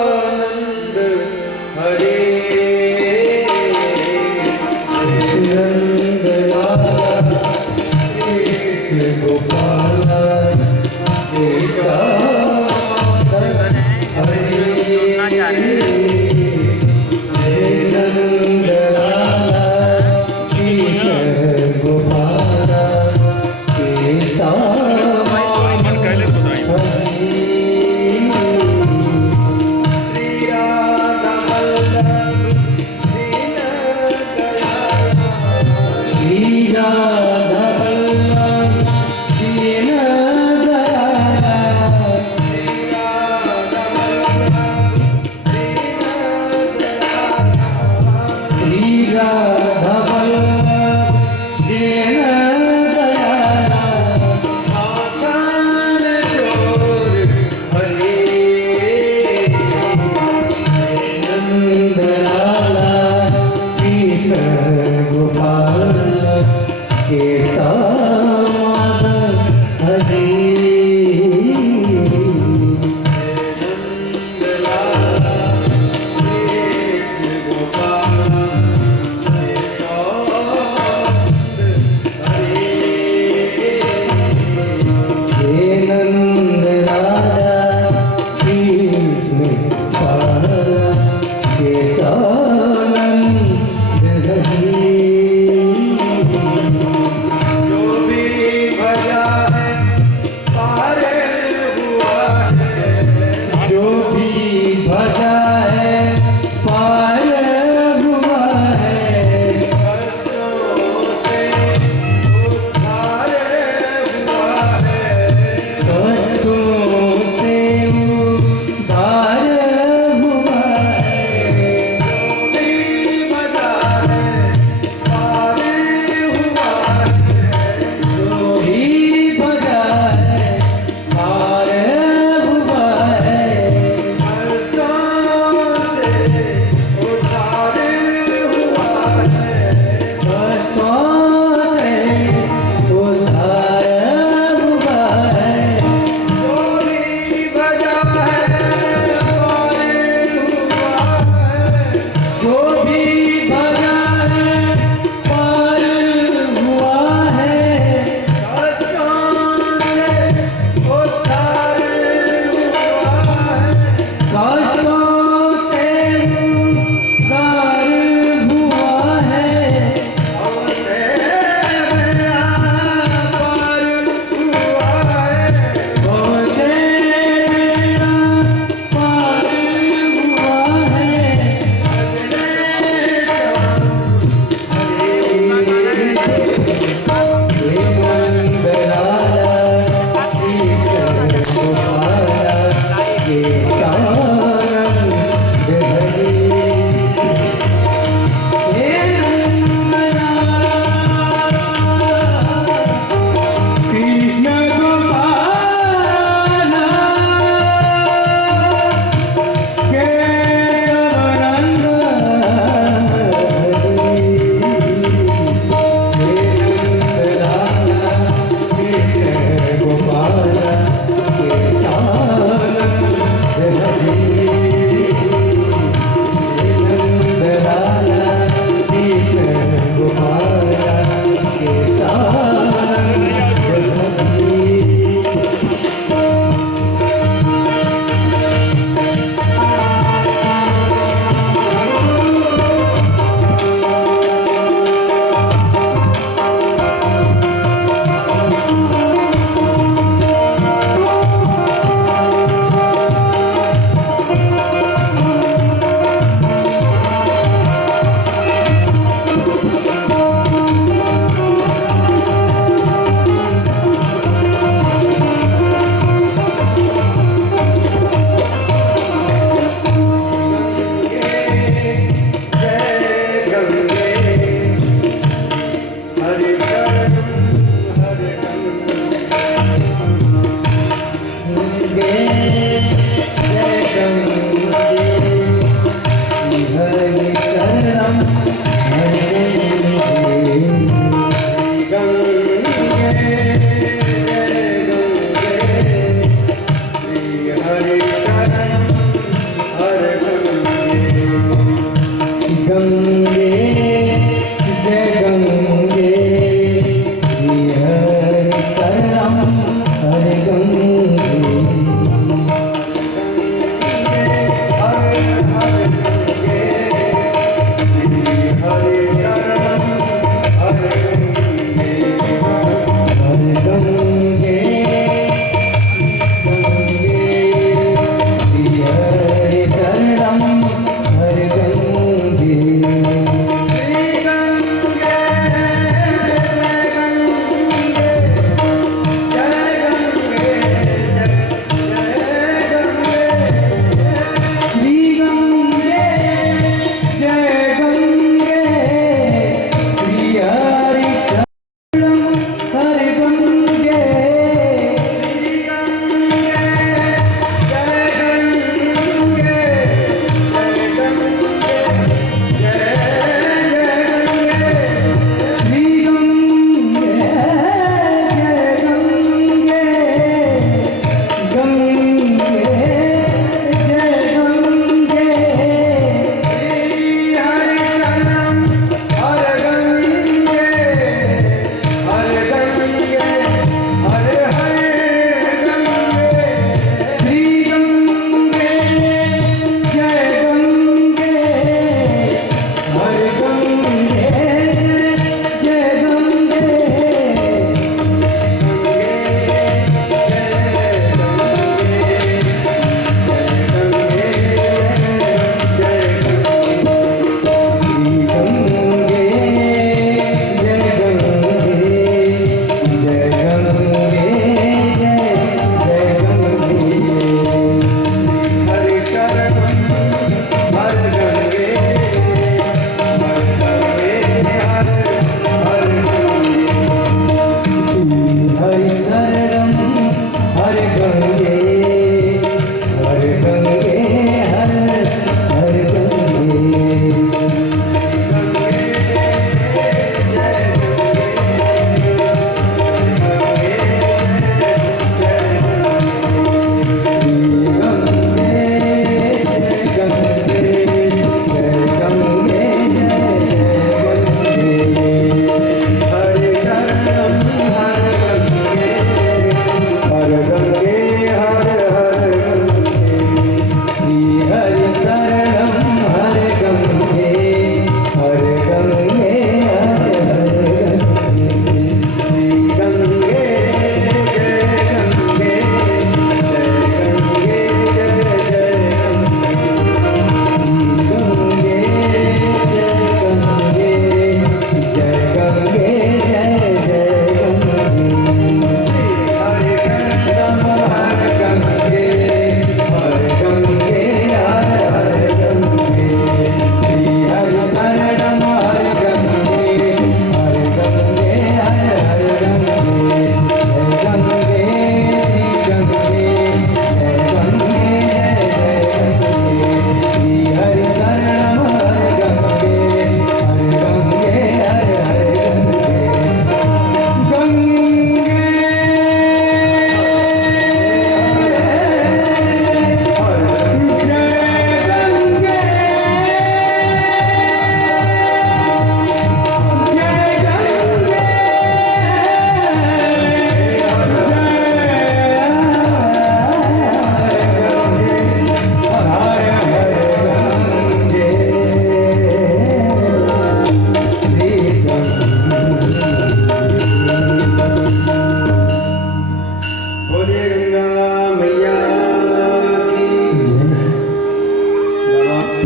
केशवानंद हरे नंद लाला कृष्ण गोपाल केशवानंद हरे नंद लाला कृष्ण गोपाल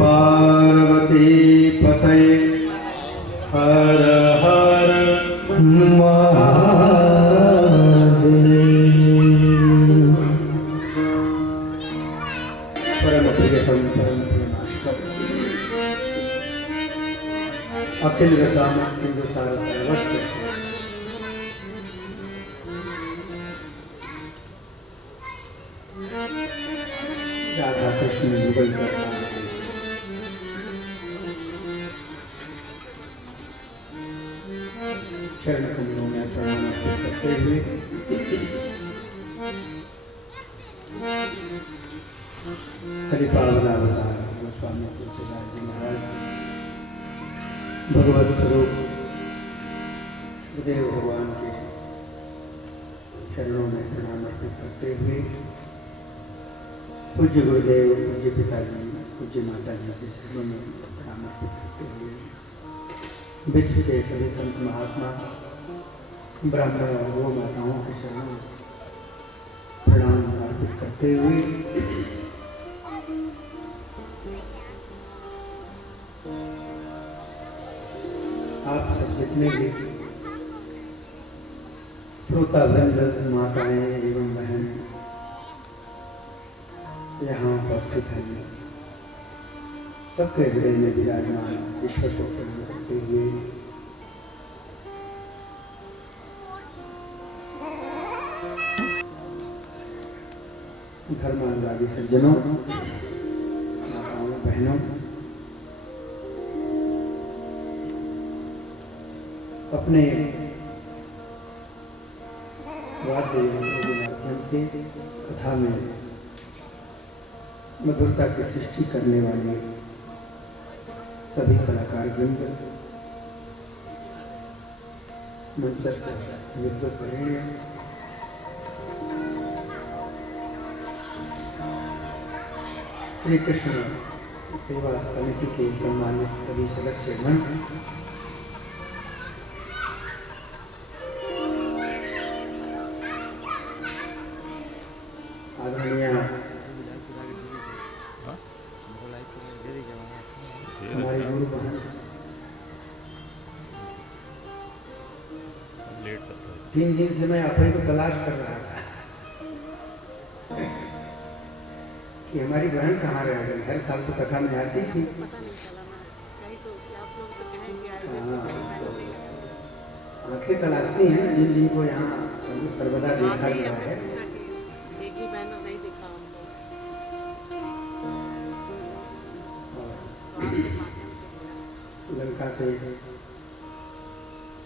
पार्वती पतये हर हर महादेव। परम प्रियतम परम प्रेमास्पद अखिल रसायन सिंधु सार सर्वस्व राधा कृष्ण युगल सरकार शरण कमलों में प्रणाम करते हुए हरिपावनावतार गोस्वामी तुलसीदास जी महाराज भगवत स्वरूप सुखदेव भगवान के चरणों में प्रणाम अर्पित करते हुए पूज्य गुरुदेव, पूज्य पिताजी, पूज्य माता जी के चरणों में प्रणाम अर्पित करते हुए विश्व के सभी संत महात्मा ब्राह्मण और गो माताओं के चरणों में प्रणाम अर्पित करते हुए आप सब जितने भी श्रोता वृंद, माताएं एवं बहन यहाँ उपस्थित हैं, सबके हृदय में विराजमान ईश्वर को प्रणाम करते हुए धर्मानुरागी सज्जनों, माताओं, बहनों, अपने वाद्य यंत्रों के माध्यम से कथा में मधुरता की सृष्टि करने वाले सभी कलाकार वृंद, मंचस्थ विद्वत वरेण्य, श्री कृष्ण सेवा समिति के सम्मानित सभी सदस्यगण, आदरणीय हमारी गुरु बहन, 3 दिन से मैं आप ही को तलाश कर रहा था कि हमारी बहन कहाँ रह गई। हर साल तो कथा में आती थी। आंखें तलाशती हैं जिन जिनको यहाँ सर्वदा देखा गया है। लंका से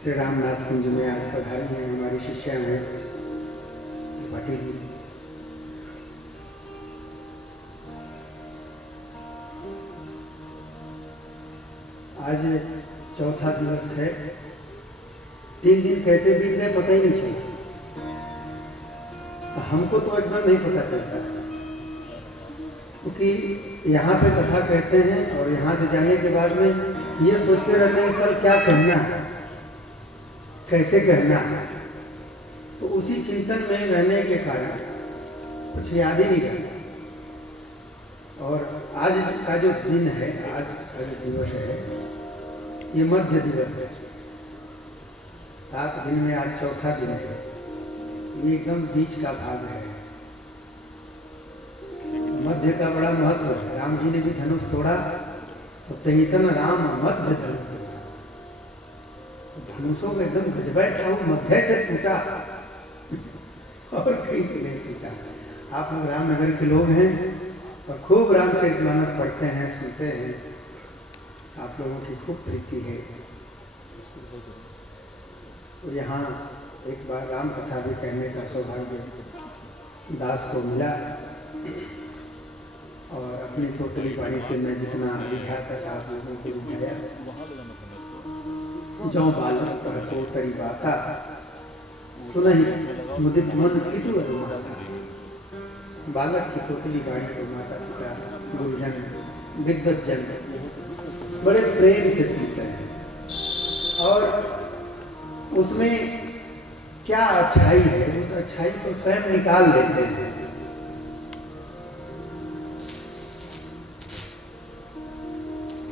श्री रामनाथ कुंज में आज पधारी हैं हमारी शिष्या हैं त्रिपाठी जी। आज चौथा दिवस है। 3 दिन कैसे बीत गए पता ही नहीं चलता। हमको तो एकदम नहीं पता चलता, क्योंकि यहाँ पे कथा कहते हैं और यहाँ से जाने के बाद में ये सोचते रहते हैं कल क्या कहना है, कैसे कहना है। तो उसी चिंतन में रहने के कारण कुछ याद ही नहीं रहता। और आज का जो दिन है, आज का जो दिवस है, ये मध्य दिवस है। 7 दिन में आज चौथा दिन है। ये एकदम बीच का भाग है। मध्य का बड़ा महत्व है। राम जी ने भी धनुष तोड़ा तो तहिसन राम मध्य धनुष तोड़ा। तो धनुषों का एकदम गजबाई था, वो मध्य से टूटा और कहीं से नहीं टूटा। आप लोग रामनगर के लोग हैं और खूब रामचरितमानस पढ़ते हैं, सुनते हैं, आप लोगों की खूब प्रीति है। तो यहाँ एक बार राम कथा भी कहने का सौभाग्य दास को मिला और अपनी तोतली वाणी से मैं जितना लिखा सका आप लोगों को लिखाया। जो बालक कह तोतरी बाता सुनहि मुदित मन कितु अनुमाता। बालक की तोतली वाणी को माता पिता, गुरुजन, विद्वज्जन बड़े प्रेम से सुनते हैं और उसमें क्या अच्छाई है उस अच्छाई को स्वयं निकाल लेते हैं।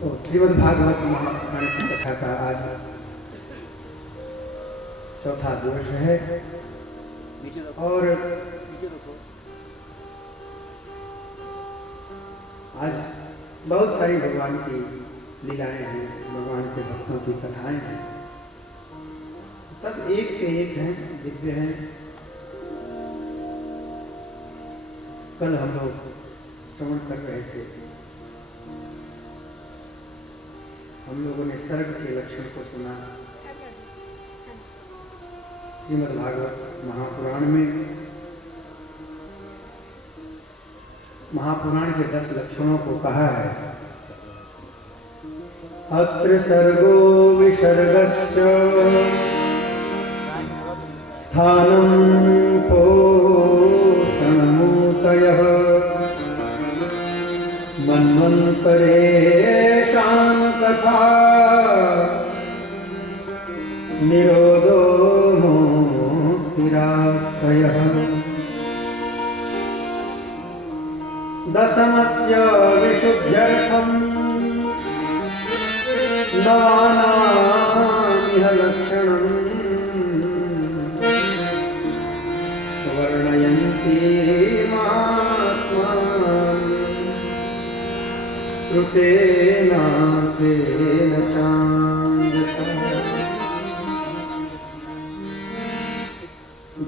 तो श्रीमद् भागवत महापुराण की कथा का आज चौथा दिवस है और आज बहुत सारी भगवान की लीलाएं हैं, भगवान के भक्तों की कथाएं हैं, सब एक से एक हैं, दिव्य हैं। कल हम लोग श्रवण कर रहे थे, हम लोगों ने सर्ग के लक्षण को सुना। श्रीमद् भागवत महापुराण में महापुराण के 10 लक्षणों को कहा है। अत्र सर्गो विसर्गश्च स्थानं पोषणमूर्तयः मन्वन्तरेषां कथा निरोधो मुक्तिराश्रयः। दशमस्य विशुद्ध्यर्थं नवानामिह लक्षणं वर्णयन्ति महात्मानं श्रुतेनार्तेन चान्दसा।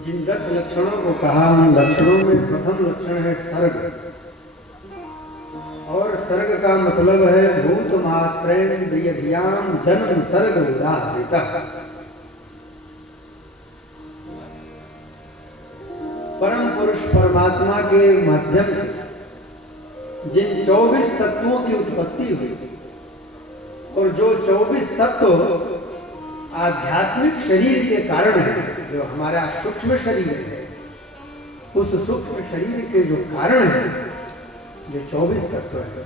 जिन 10 लक्षणों को कहा, उन लक्षणों में प्रथम लक्षण है सर्ग, और सर्ग का मतलब है भूत मात्रेन्द्रियधियाम जन्म सर्ग उदाहृता। परम पुरुष परमात्मा के माध्यम से जिन 24 तत्वों की उत्पत्ति हुई, और जो 24 तत्व आध्यात्मिक शरीर के कारण है, जो हमारा सूक्ष्म शरीर है, उस सूक्ष्म शरीर के जो कारण है, जो 24 तत्व है,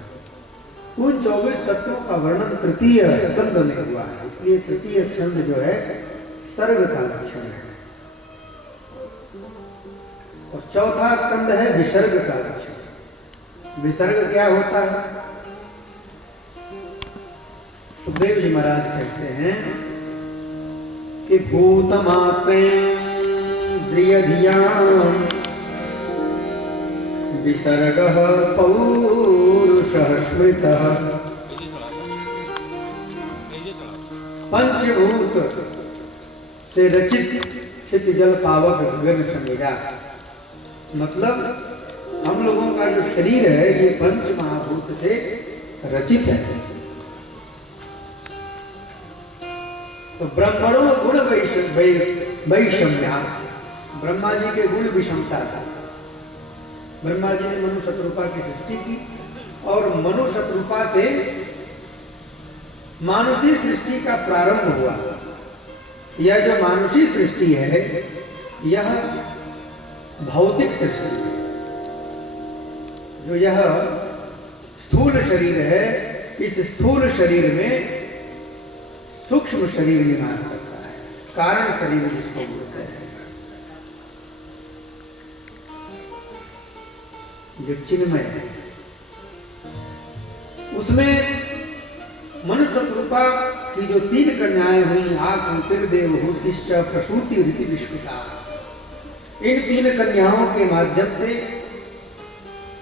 उन 24 तत्वों का वर्णन तृतीय स्कंद में हुआ है। इसलिए तृतीय स्कंद जो है सर्ग का लक्षण है, और चौथा स्कंद है विसर्ग का लक्षण। विसर्ग क्या होता है? सुखदेव जी महाराज कहते हैं कि भूत मात्रेन्द्रियधियाम विसर्गः पौरुषः स्मृतः। पंचभूत से रचित क्षित जल पावक गगन समीरा। मतलब हम लोगों का जो शरीर है ये पंच महाभूत से रचित है। तो ब्रह्मणो गुण वैषम्या, ब्रह्मा जी के गुण विषमता से ब्रह्मा जी ने मनु शत्रुपा की सृष्टि की, और मनु शत्रुपा से मानुषी सृष्टि का प्रारंभ हुआ। यह जो मानुषी सृष्टि है यह भौतिक सृष्टि है। जो यह स्थूल शरीर है, इस स्थूल शरीर में सूक्ष्म शरीर निवास करता है, कारण शरीर जिसको बोलते हैं, जो चिन्मय है। उसमें मनुष्य शत्रुपा की जो 3 कन्याएं हुई, आकृतिर्देव होतिश्च प्रसूति रीति विश्वता, इन 3 कन्याओं के माध्यम से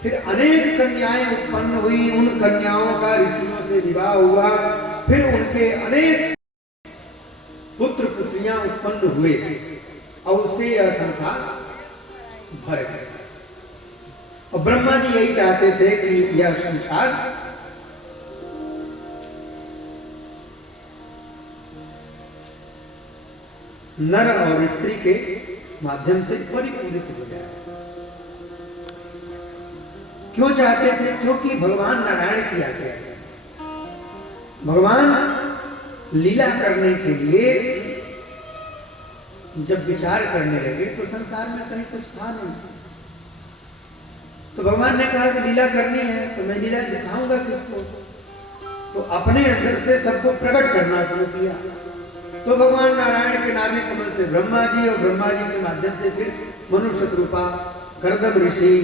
फिर अनेक कन्याएं उत्पन्न हुई। उन कन्याओं का ऋषियों से विवाह हुआ, फिर उनके अनेक पुत्र पुत्रियां उत्पन्न हुए, और उससे यह संसार भर गया। और ब्रह्मा जी यही चाहते थे कि यह संसार नर और स्त्री के माध्यम से परिपूरित हो जाए। क्यों चाहते थे? क्योंकि भगवान नारायण की आज्ञा है। भगवान लीला करने के लिए जब विचार करने लगे तो संसार में कहीं कुछ था नहीं। तो भगवान ने कहा कि लीला करनी है तो मैं लीला दिखाऊंगा किसको? तो अपने अंदर से सबको प्रकट करना शुरू किया। तो भगवान नारायण के नाभि कमल से ब्रह्मा जी, और ब्रह्मा जी के माध्यम से फिर मनु शत्रुपा, गर्दभ ऋषि,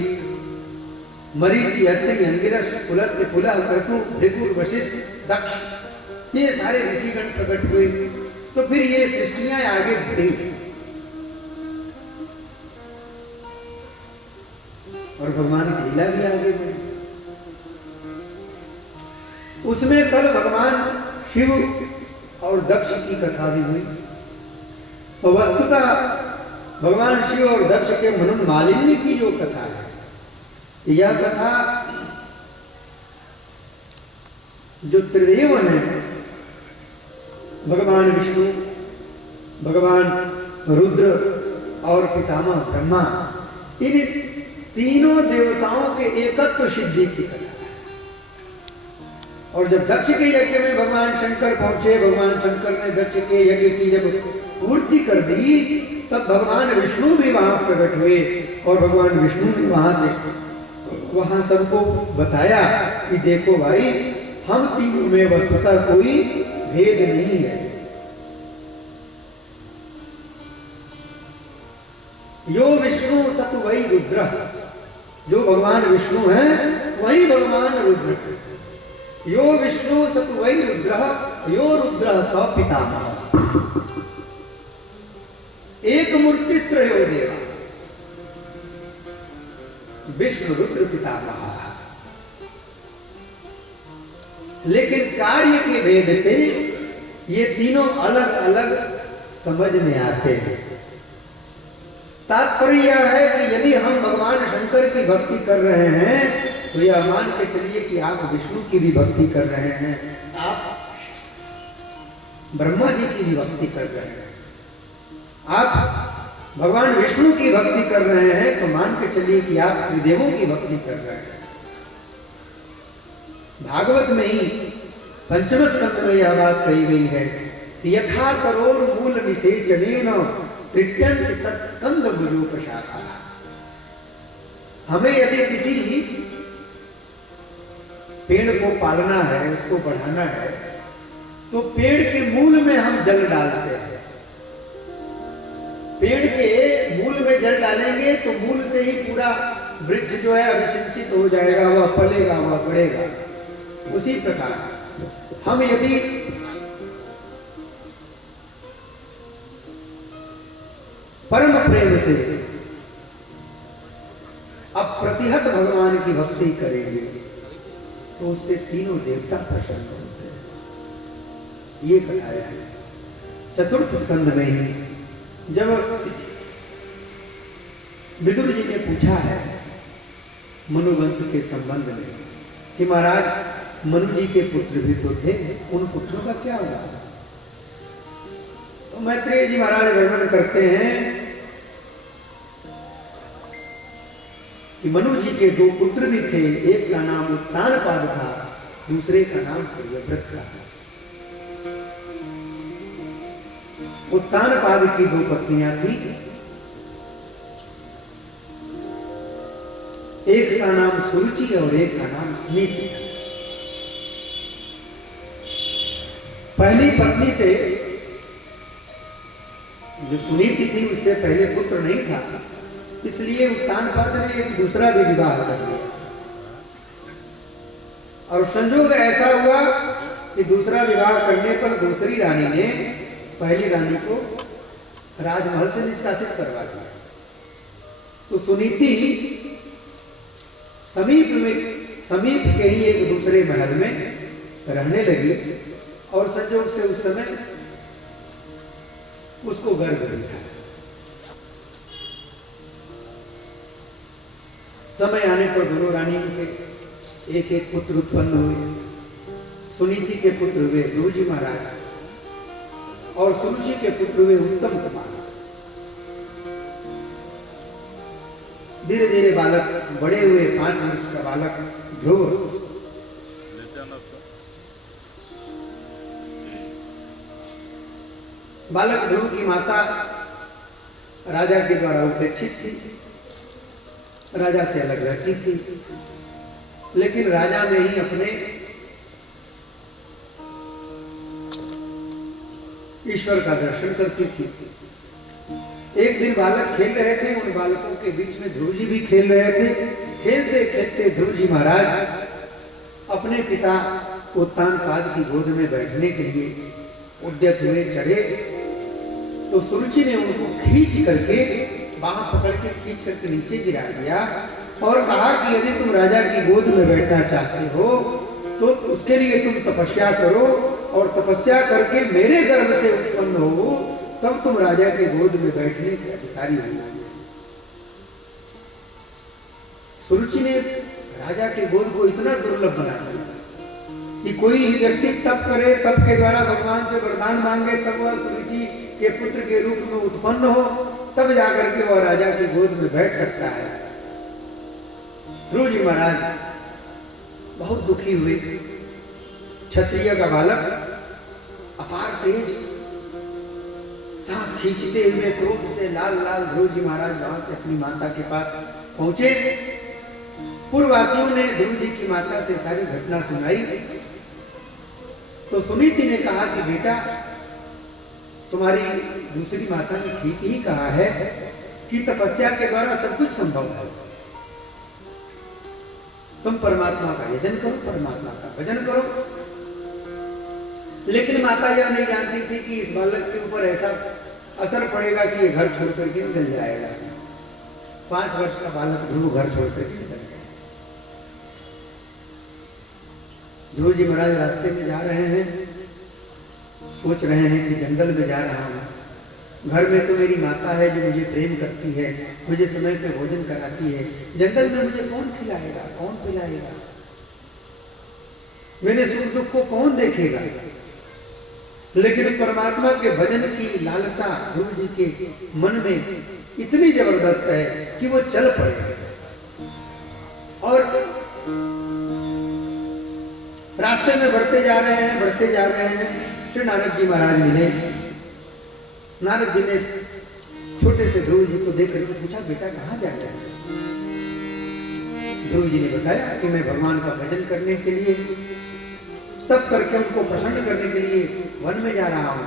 मरीचि, अत्रि, अंगिरस, पुलस्त्य, पुलह, क्रतु, भृगु, वशिष्ठ, दक्ष, ये सारे ऋषिगण प्रकट हुए। तो फिर ये सृष्टियां आगे बढ़ी और भगवान की लीला भी आगे बढ़ी। उसमें कल भगवान शिव और दक्ष की कथा भी हुई। तो वस्तुतः भगवान शिव और दक्ष के मनोमालिन्य की जो कथा है, यह कथा जो त्रिदेव हैं, भगवान विष्णु, भगवान रुद्र और पितामह ब्रह्मा, इन तीनों देवताओं के एकत्व सिद्धि की कथा है। और जब दक्ष के यज्ञ में भगवान शंकर पहुंचे, भगवान शंकर ने दक्ष के यज्ञ की जब पूर्ति कर दी, तब भगवान विष्णु भी वहां प्रकट हुए और भगवान विष्णु ने वहां सबको बताया कि देखो भाई, हम तीनों में वस्तुतः कोई भेद नहीं है। यो विष्णु सतु वही रुद्र, जो भगवान विष्णु हैं वही भगवान रुद्र है। यो विष्णु सतु वही रुद्र, यो रुद्र स पितामह, एक मूर्तिस्त्रयो देवा, विष्णु रुद्र पितामह। लेकिन कार्य के भेद से ये तीनों अलग अलग समझ में आते हैं। तात्पर्य यह है कि यदि हम भगवान शंकर की भक्ति कर रहे हैं तो यह मान के चलिए कि आप विष्णु की भी भक्ति कर रहे हैं, आप ब्रह्मा जी की भी भक्ति कर रहे हैं, आप भगवान विष्णु की भक्ति कर रहे हैं, तो मान के चलिए कि आप त्रिदेवों की भक्ति कर रहे हैं। भागवत में ही पंचम स्कंद में यह बात कही गई है कि यथा करोड़ मूल निषेचनेन तृप्यन्त तत्स्कंद भुजोपशाखा। हमें यदि किसी पेड़ को पालना है, उसको बढ़ाना है, तो पेड़ के मूल में हम जल डालते हैं। पेड़ के मूल में जल डालेंगे तो मूल से ही पूरा वृक्ष जो है अभिसिंचित हो जाएगा, वह फलेगा, वह बढ़ेगा। उसी प्रकार हम यदि परम प्रेम से अप्रतिहत भगवान की भक्ति करेंगे तो उससे तीनों देवता प्रसन्न होते हैं। ये बताया है चतुर्थ स्कंद में ही। जब विदुर जी ने पूछा है मनुवंश के संबंध में कि महाराज मनु जी के पुत्र भी तो थे, उन पुत्रों का क्या हुआ? तो मैत्रेय जी महाराज वर्णन करते हैं कि मनु जी के दो पुत्र भी थे, एक का नाम उत्तानपाद था, दूसरे का नाम प्रियव्रत था। उत्तानपाद की दो पत्नियां थी, एक का नाम सुरुचि और एक का नाम सुनीति। पहली पत्नी से जो सुनीति थी उससे पहले पुत्र नहीं था, इसलिए उत्तानपाद ने एक दूसरा भी विवाह कर लिया। और संजोग ऐसा हुआ कि दूसरा विवाह करने पर दूसरी रानी ने पहली रानी को राजमहल से निष्कासित करवा दिया। तो सुनीति समीप के ही एक दूसरे महल में रहने लगी और संजोग से उस समय उसको गर्भ भी था। समय आने पर दोनों रानियों के एक एक पुत्र उत्पन्न हुए। सुनीति के पुत्र हुए ध्रुव जी महाराज और सुरुचि के पुत्र हुए उत्तम कुमार। धीरे धीरे बालक बड़े हुए, 5 वर्ष का बालक ध्रुव बालक ध्रुव की माता राजा के द्वारा उपेक्षित थी, राजा से अलग रहती थी, लेकिन राजा में ही अपने ईश्वर का दर्शन करती थी। एक दिन बालक खेल रहे थे, उन बालकों के बीच में ध्रुव जी भी खेल रहे थे। खेलते खेलते ध्रुव जी महाराज अपने पिता उत्तानपाद की गोद में बैठने के लिए उद्यत हुए, चढ़े तो सुरुचि ने उनको खींच करके, बांह पकड़ के खींच करके नीचे गिरा दिया और कहा कि यदि तुम राजा की गोद में बैठना चाहते हो तो उसके लिए तुम तपस्या करो और तपस्या करके मेरे गर्भ से उत्पन्न हो, तब तुम राजा के गोद में बैठने के अधिकारी हो। सुरुचि ने राजा के गोद को इतना दुर्लभ बना दिया कि कोई व्यक्ति तप करे, तप के द्वारा भगवान से वरदान मांगे, तब वह सुरुचि के पुत्र के रूप में उत्पन्न हो, तब जाकर के वह राजा की गोद में बैठ सकता है। ध्रुव जी महाराज बहुत दुखी हुए। क्षत्रिय का बालक अपार तेज, सांस खींचते हुए क्रोध से लाल लाल ध्रुव जी महाराज वहां से अपनी माता के पास पहुंचे। पूर्ववासियों ने ध्रुव जी की माता से सारी घटना सुनाई तो सुनीति ने कहा कि बेटा, तुम्हारी दूसरी माता ने ठीक ही कहा है कि तपस्या के द्वारा सब कुछ संभव है। तुम परमात्मा का यजन करो, परमात्मा का भजन करो। लेकिन माता यह नहीं जानती थी कि इस बालक के ऊपर ऐसा असर पड़ेगा कि ये घर छोड़ करके निकल जाएगा। 5 वर्ष का बालक ध्रुव घर छोड़ करके निकल गया। ध्रुव जी महाराज रास्ते में जा रहे हैं, सोच रहे हैं कि जंगल में जा रहा हूं, घर में तो मेरी माता है जो मुझे प्रेम करती है, मुझे समय पे भोजन कराती है, जंगल में मुझे कौन खिलाएगा, कौन पिलाएगा, मेरे सुख दुख को कौन देखेगा। लेकिन परमात्मा के भजन की लालसा ध्रुव जी के मन में इतनी जबरदस्त है कि वो चल पड़े। और रास्ते में बढ़ते जा रहे हैं, श्री नारद जी महाराज मिले। नारद जी ने छोटे से ध्रुव जी को देख करके पूछा, बेटा कहाँ जा रहे हैं? ध्रुव जी ने बताया कि मैं भगवान का भजन करने के लिए, तप करके उनको प्रसन्न करने के लिए वन में जा रहा हूं।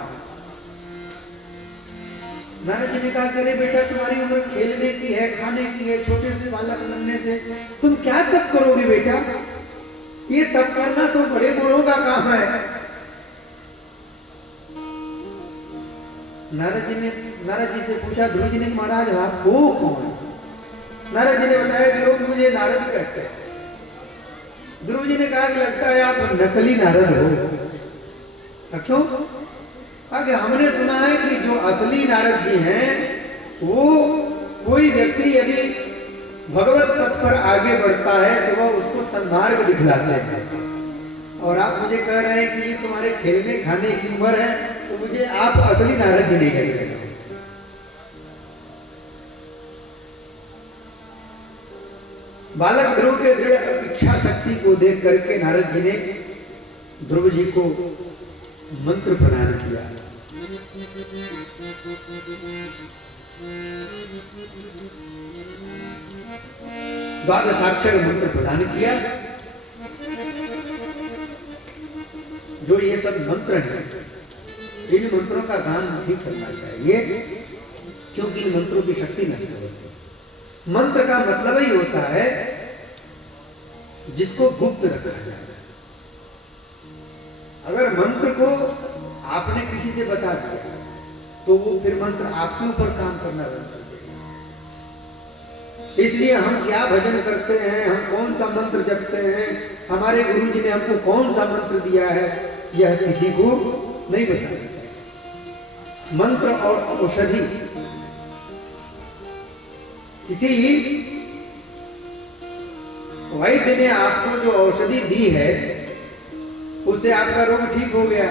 नारद जी ने कहा, अरे बेटा, तुम्हारी उम्र खेलने की है, खाने की है, छोटे से बालक बनने से तुम क्या तप करोगे बेटा? ये तप करना तो बड़े बूढ़ों का काम है। नारद जी से पूछा ध्रुव जी ने, महाराज आप वो कौन? नारद जी ने बताया कि लोग मुझे नारद कहते हैं। ध्रुव जी ने कहा कि लगता है आप नकली नारद हो। क्यों? आगे हमने सुना है कि जो असली नारद जी हैं वो कोई व्यक्ति यदि भगवत पथ पर आगे बढ़ता है तो वह उसको सन्मार्ग दिखलाते हैं। और आप मुझे कह रहे हैं कि ये तुम्हारे खेलने खाने की उम्र है, तो मुझे आप असली नारद जी नहीं कह रहे। बालक ध्रुव के दृढ़ इच्छा शक्ति को देख करके नारद जी ने ध्रुव जी को मंत्र प्रदान किया। द्वादशाक्षर मंत्र प्रदान किया। जो ये सब मंत्र हैं, इन मंत्रों का गान नहीं करना चाहिए, क्योंकि इन मंत्रों की शक्ति नष्ट होती है। मंत्र का मतलब ही होता है जिसको गुप्त रखा जाए। अगर मंत्र को आपने किसी से बता दिया तो वो फिर मंत्र आपके ऊपर काम करना बंद कर देगा। इसलिए हम क्या भजन करते हैं, हम कौन सा मंत्र जपते हैं, हमारे गुरु जी ने हमको कौन सा मंत्र दिया है, यह किसी को नहीं बताना चाहिए। मंत्र और औषधि, किसी वैद्य ने आपको जो औषधि दी है उससे आपका रोग ठीक हो गया।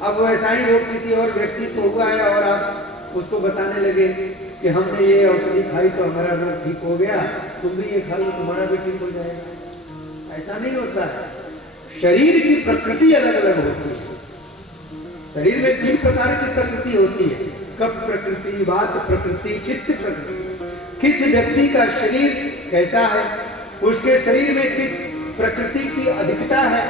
अब वैसा ही रोग किसी और व्यक्ति को हुआ है और आप उसको बताने लगे कि हमने ये औषधि खाई तो हमारा रोग ठीक हो गया, तुम भी ये खा लो तुम्हारा भी ठीक हो जाएगा। ऐसा नहीं होता है। शरीर की प्रकृति अलग अलग होती है। शरीर में 3 प्रकार की प्रकृति होती है, कफ प्रकृति, वात प्रकृति, पित्त प्रकृति। किस व्यक्ति का शरीर कैसा है, उसके शरीर में किस प्रकृति की अधिकता है,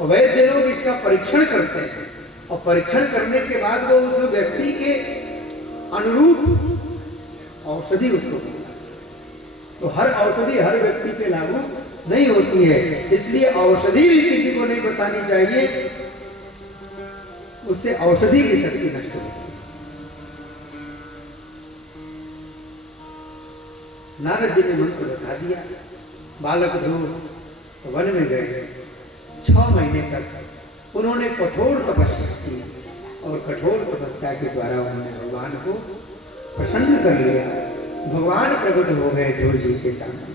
वैद्य लोग इसका परीक्षण करते हैं और परीक्षण करने के बाद वो उस व्यक्ति के अनुरूप औषधि उसको देता है। तो हर औषधि हर व्यक्ति पे लागू नहीं होती है, इसलिए औषधि भी किसी को नहीं बतानी चाहिए, उससे औषधि की शक्ति नष्ट होती है। नारद जी ने मंत्र बता दिया। बालक ध्रुव वन में गए। 6 महीने तक उन्होंने कठोर तपस्या की और कठोर तपस्या के द्वारा उन्होंने भगवान को प्रसन्न कर लिया। भगवान प्रकट हो गए ध्रुव जी के सामने।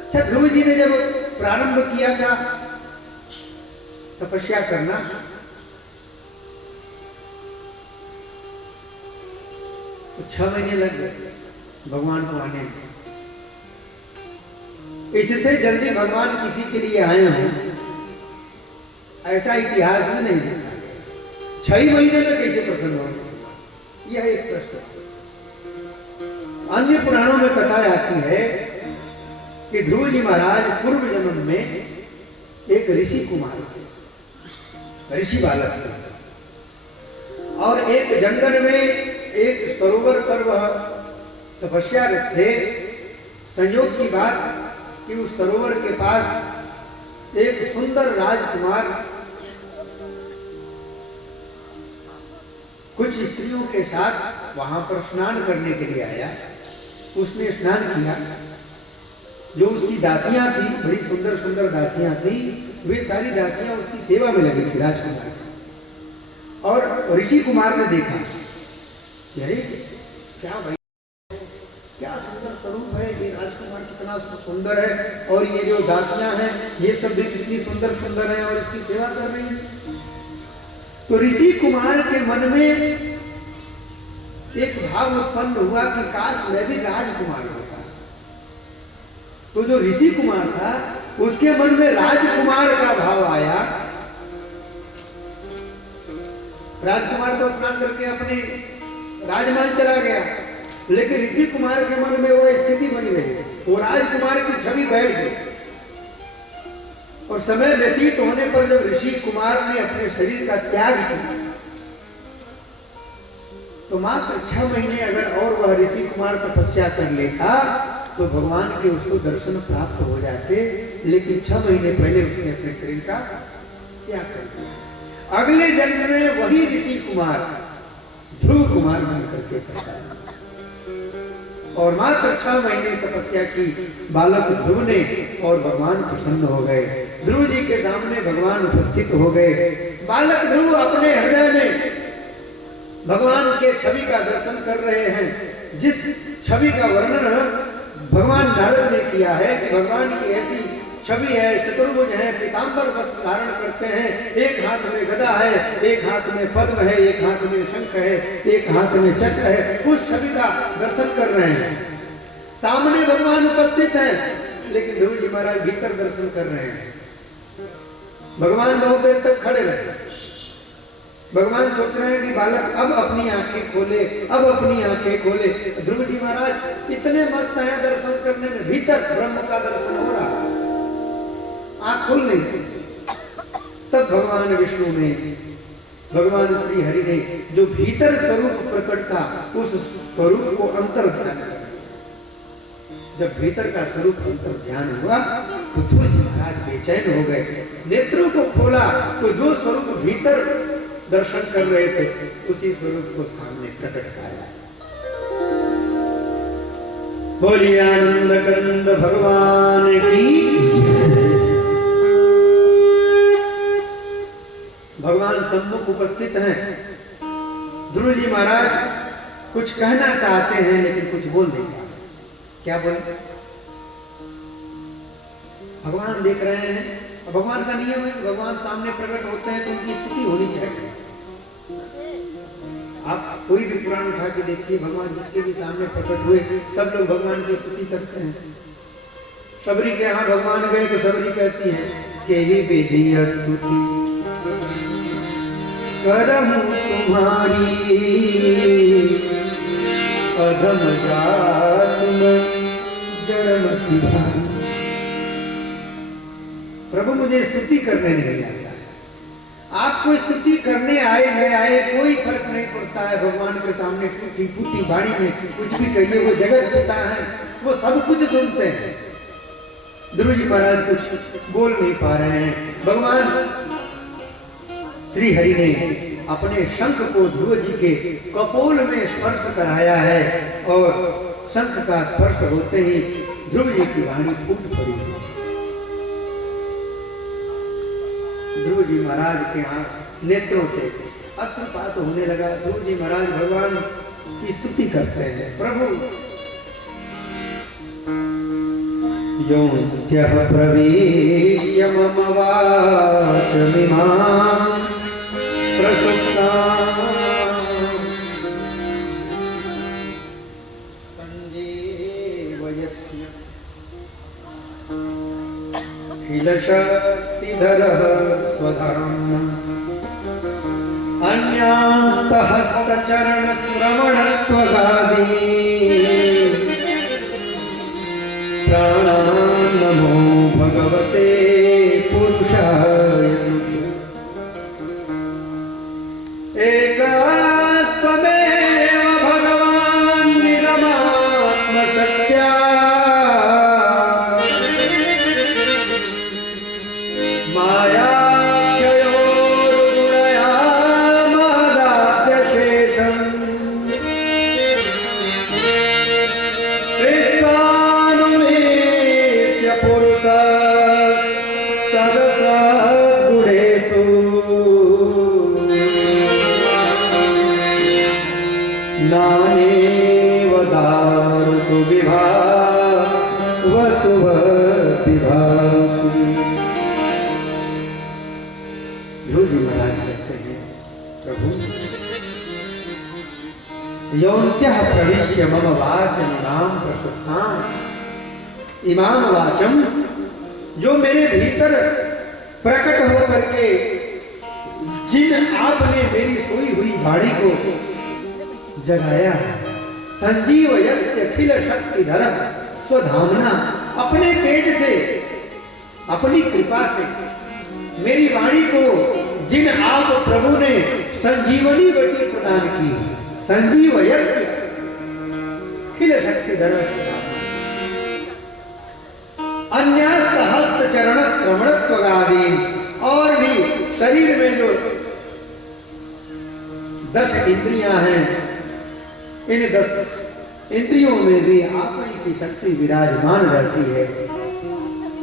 अच्छा, ध्रुव जी ने जब प्रारंभ किया था तपस्या करना, तो 6 महीने लग गए भगवान को आने में। इससे जल्दी भगवान किसी के लिए आए हों ऐसा इतिहास में नहीं देखा। 6 महीने में कैसे प्रसन्न हो, यह एक प्रश्न। अन्य पुराणों में कथा आती है कि ध्रुव जी महाराज पूर्व जन्म में एक ऋषि कुमार थे, ऋषि बालक थे, और एक जंगल में एक सरोवर पर वह तपस्यारत थे। संयोग की बात कि उस सरोवर के पास एक सुंदर राजकुमार कुछ स्त्रियों के साथ वहां पर स्नान करने के लिए आया। उसने स्नान किया। जो उसकी दासियां थी, बड़ी सुंदर सुंदर दासियां थी, वे सारी दासियां उसकी सेवा में लगी थी राजकुमार की। और ऋषि कुमार ने देखा, अरे क्या भाई, क्या सुंदर स्वरूप है, ये राजकुमार कितना सुंदर है, और ये जो दासियां हैं ये सब भी कितनी सुंदर सुंदर है और इसकी सेवा कर रही है। तो ऋषि कुमार के मन में एक भाव उत्पन्न हुआ कि काश मैं भी राजकुमार होता। तो जो ऋषि कुमार था उसके मन में राजकुमार का भाव आया। राजकुमार तो स्नान करके अपने राजमहल चला गया, लेकिन ऋषि कुमार के मन में वो स्थिति बनी रही, वो राजकुमार की छवि बैठ गई। और समय व्यतीत होने पर जब ऋषि कुमार ने अपने शरीर का त्याग किया, तो मात्र 6 महीने अगर और वह ऋषि कुमार तपस्या कर लेता तो भगवान के उसको दर्शन प्राप्त हो जाते, लेकिन 6 महीने पहले उसने अपने शरीर का त्याग कर दिया। अगले जन्म में वही ऋषि कुमार ध्रुव कुमार बनकर के प्रकट, और मात्र 6 महीने तपस्या की बालक ध्रुव ने, और भगवान प्रसन्न हो गए। ध्रुव जी के सामने भगवान उपस्थित हो गए। बालक ध्रुव अपने हृदय में भगवान के छवि का दर्शन कर रहे हैं, जिस छवि का वर्णन भगवान नारद ने किया है कि भगवान की ऐसी छवि है, चतुर्भुज है, पीतांबर वस्त्र धारण करते हैं, एक हाथ में गदा है, एक हाथ में पद्म है, एक हाथ में शंख है, एक हाथ में चक्र है, उस छवि का दर्शन कर रहे हैं। सामने भगवान उपस्थित हैं, लेकिन ध्रुव जी महाराज भीतर दर्शन कर रहे हैं। भगवान बहुत देर तक खड़े रहे। भगवान सोच रहे हैं कि बालक अब अपनी आंखें खोले, अब अपनी आंखें खोले। ध्रुव जी महाराज इतने मस्त हैं दर्शन करने में, भीतर ब्रह्म का दर्शन हो रहा, आंख खुल नहीं। तब भगवान विष्णु ने, भगवान श्री हरि ने जो भीतर स्वरूप प्रकट था, उस स्वरूप को अंतर ध्यान किया। जब भीतर का स्वरूप अंतर ध्यान हुआ तो ध्रुव जी महाराज बेचैन हो गए। नेत्रों को खोला तो जो स्वरूप भीतर दर्शन कर रहे थे, उसी स्वरूप को सामने प्रकट पाया। बोलिए आनंद कंद भगवान की। भगवान सम्मुख उपस्थित हैं। ध्रुव जी महाराज कुछ कहना चाहते हैं, लेकिन कुछ बोल नहीं पाते। क्या बोले? भगवान देख रहे हैं। भगवान का नियम है कि भगवान सामने प्रकट होते हैं तो उनकी स्तुति होनी चाहिए। आप कोई भी पुराण उठा के देखिए, भगवान जिसके भी सामने प्रकट हुए, सब लोग भगवान की स्तुति करते हैं। सबरी के यहाँ भगवान गए तो सबरी कहती है कि ही विधि स्तुति करहूं तुम्हारी, अधम जात में जड़मति भारी। प्रभु मुझे स्तुति करने नहीं आता, आप आपको स्तुति करने आए न आए कोई फर्क नहीं पड़ता है। भगवान के सामने टूटी फूटी बाड़ी में कुछ भी कहिए, वो जगत पिता है, वो सब कुछ सुनते हैं। ध्रुव जी महाराज कुछ बोल नहीं पा रहे हैं। भगवान श्री हरि ने अपने शंख को ध्रुव जी के कपोल में स्पर्श कराया है और शंख का स्पर्श होते ही ध्रुव जी की वाणी फूट पड़ी। ध्रुव जी महाराज के नेत्रों से अश्रुपात होने लगा। ध्रुव जी महाराज भगवान की स्तुति करते हैं। प्रभु योऽन्त्यः प्रवेश्य मम वाचमिमां प्रसुप्तां सञ्जीवयति अखिलशक्तिधरः स्वधाम्ना अन्यास्तहस्तचरणश्रवणत्वगादि प्राणान् नमो भगवते पुरुषाय। एकस्त्वमेव भगवान् निरमात्मशक्त्या मायाख्ययोर्गुणया मादाद्यशेषम् सृष्टानुमेष्य पुरुषः सदसद्गुणेषु नानेव दारुषु विभावसुविभासि। ध्रुव जी महाराज कहते हैं, प्रभु योऽन्त्यः प्रविश्य मम वाचमिमां प्रसुप्तां, इमां वाचम, जो मेरे भीतर प्रकट होकर के जिन आपने मेरी सोई हुई वाणी को जगाया है, संजीवयत्यखिल शक्तिधर स्वधामना, अपने तेज से अपनी कृपा से मेरी वाणी को जिन आप प्रभु ने संजीवनी बटी प्रदान की, संजीवयत्यखिल शक्तिधर अन्यस्त हस्त चरण श्रवणत्वगादि, और भी शरीर में जो 10 इंद्रियां हैं, इन 10 इंद्रियों में भी आप ही की शक्ति विराजमान रहती है,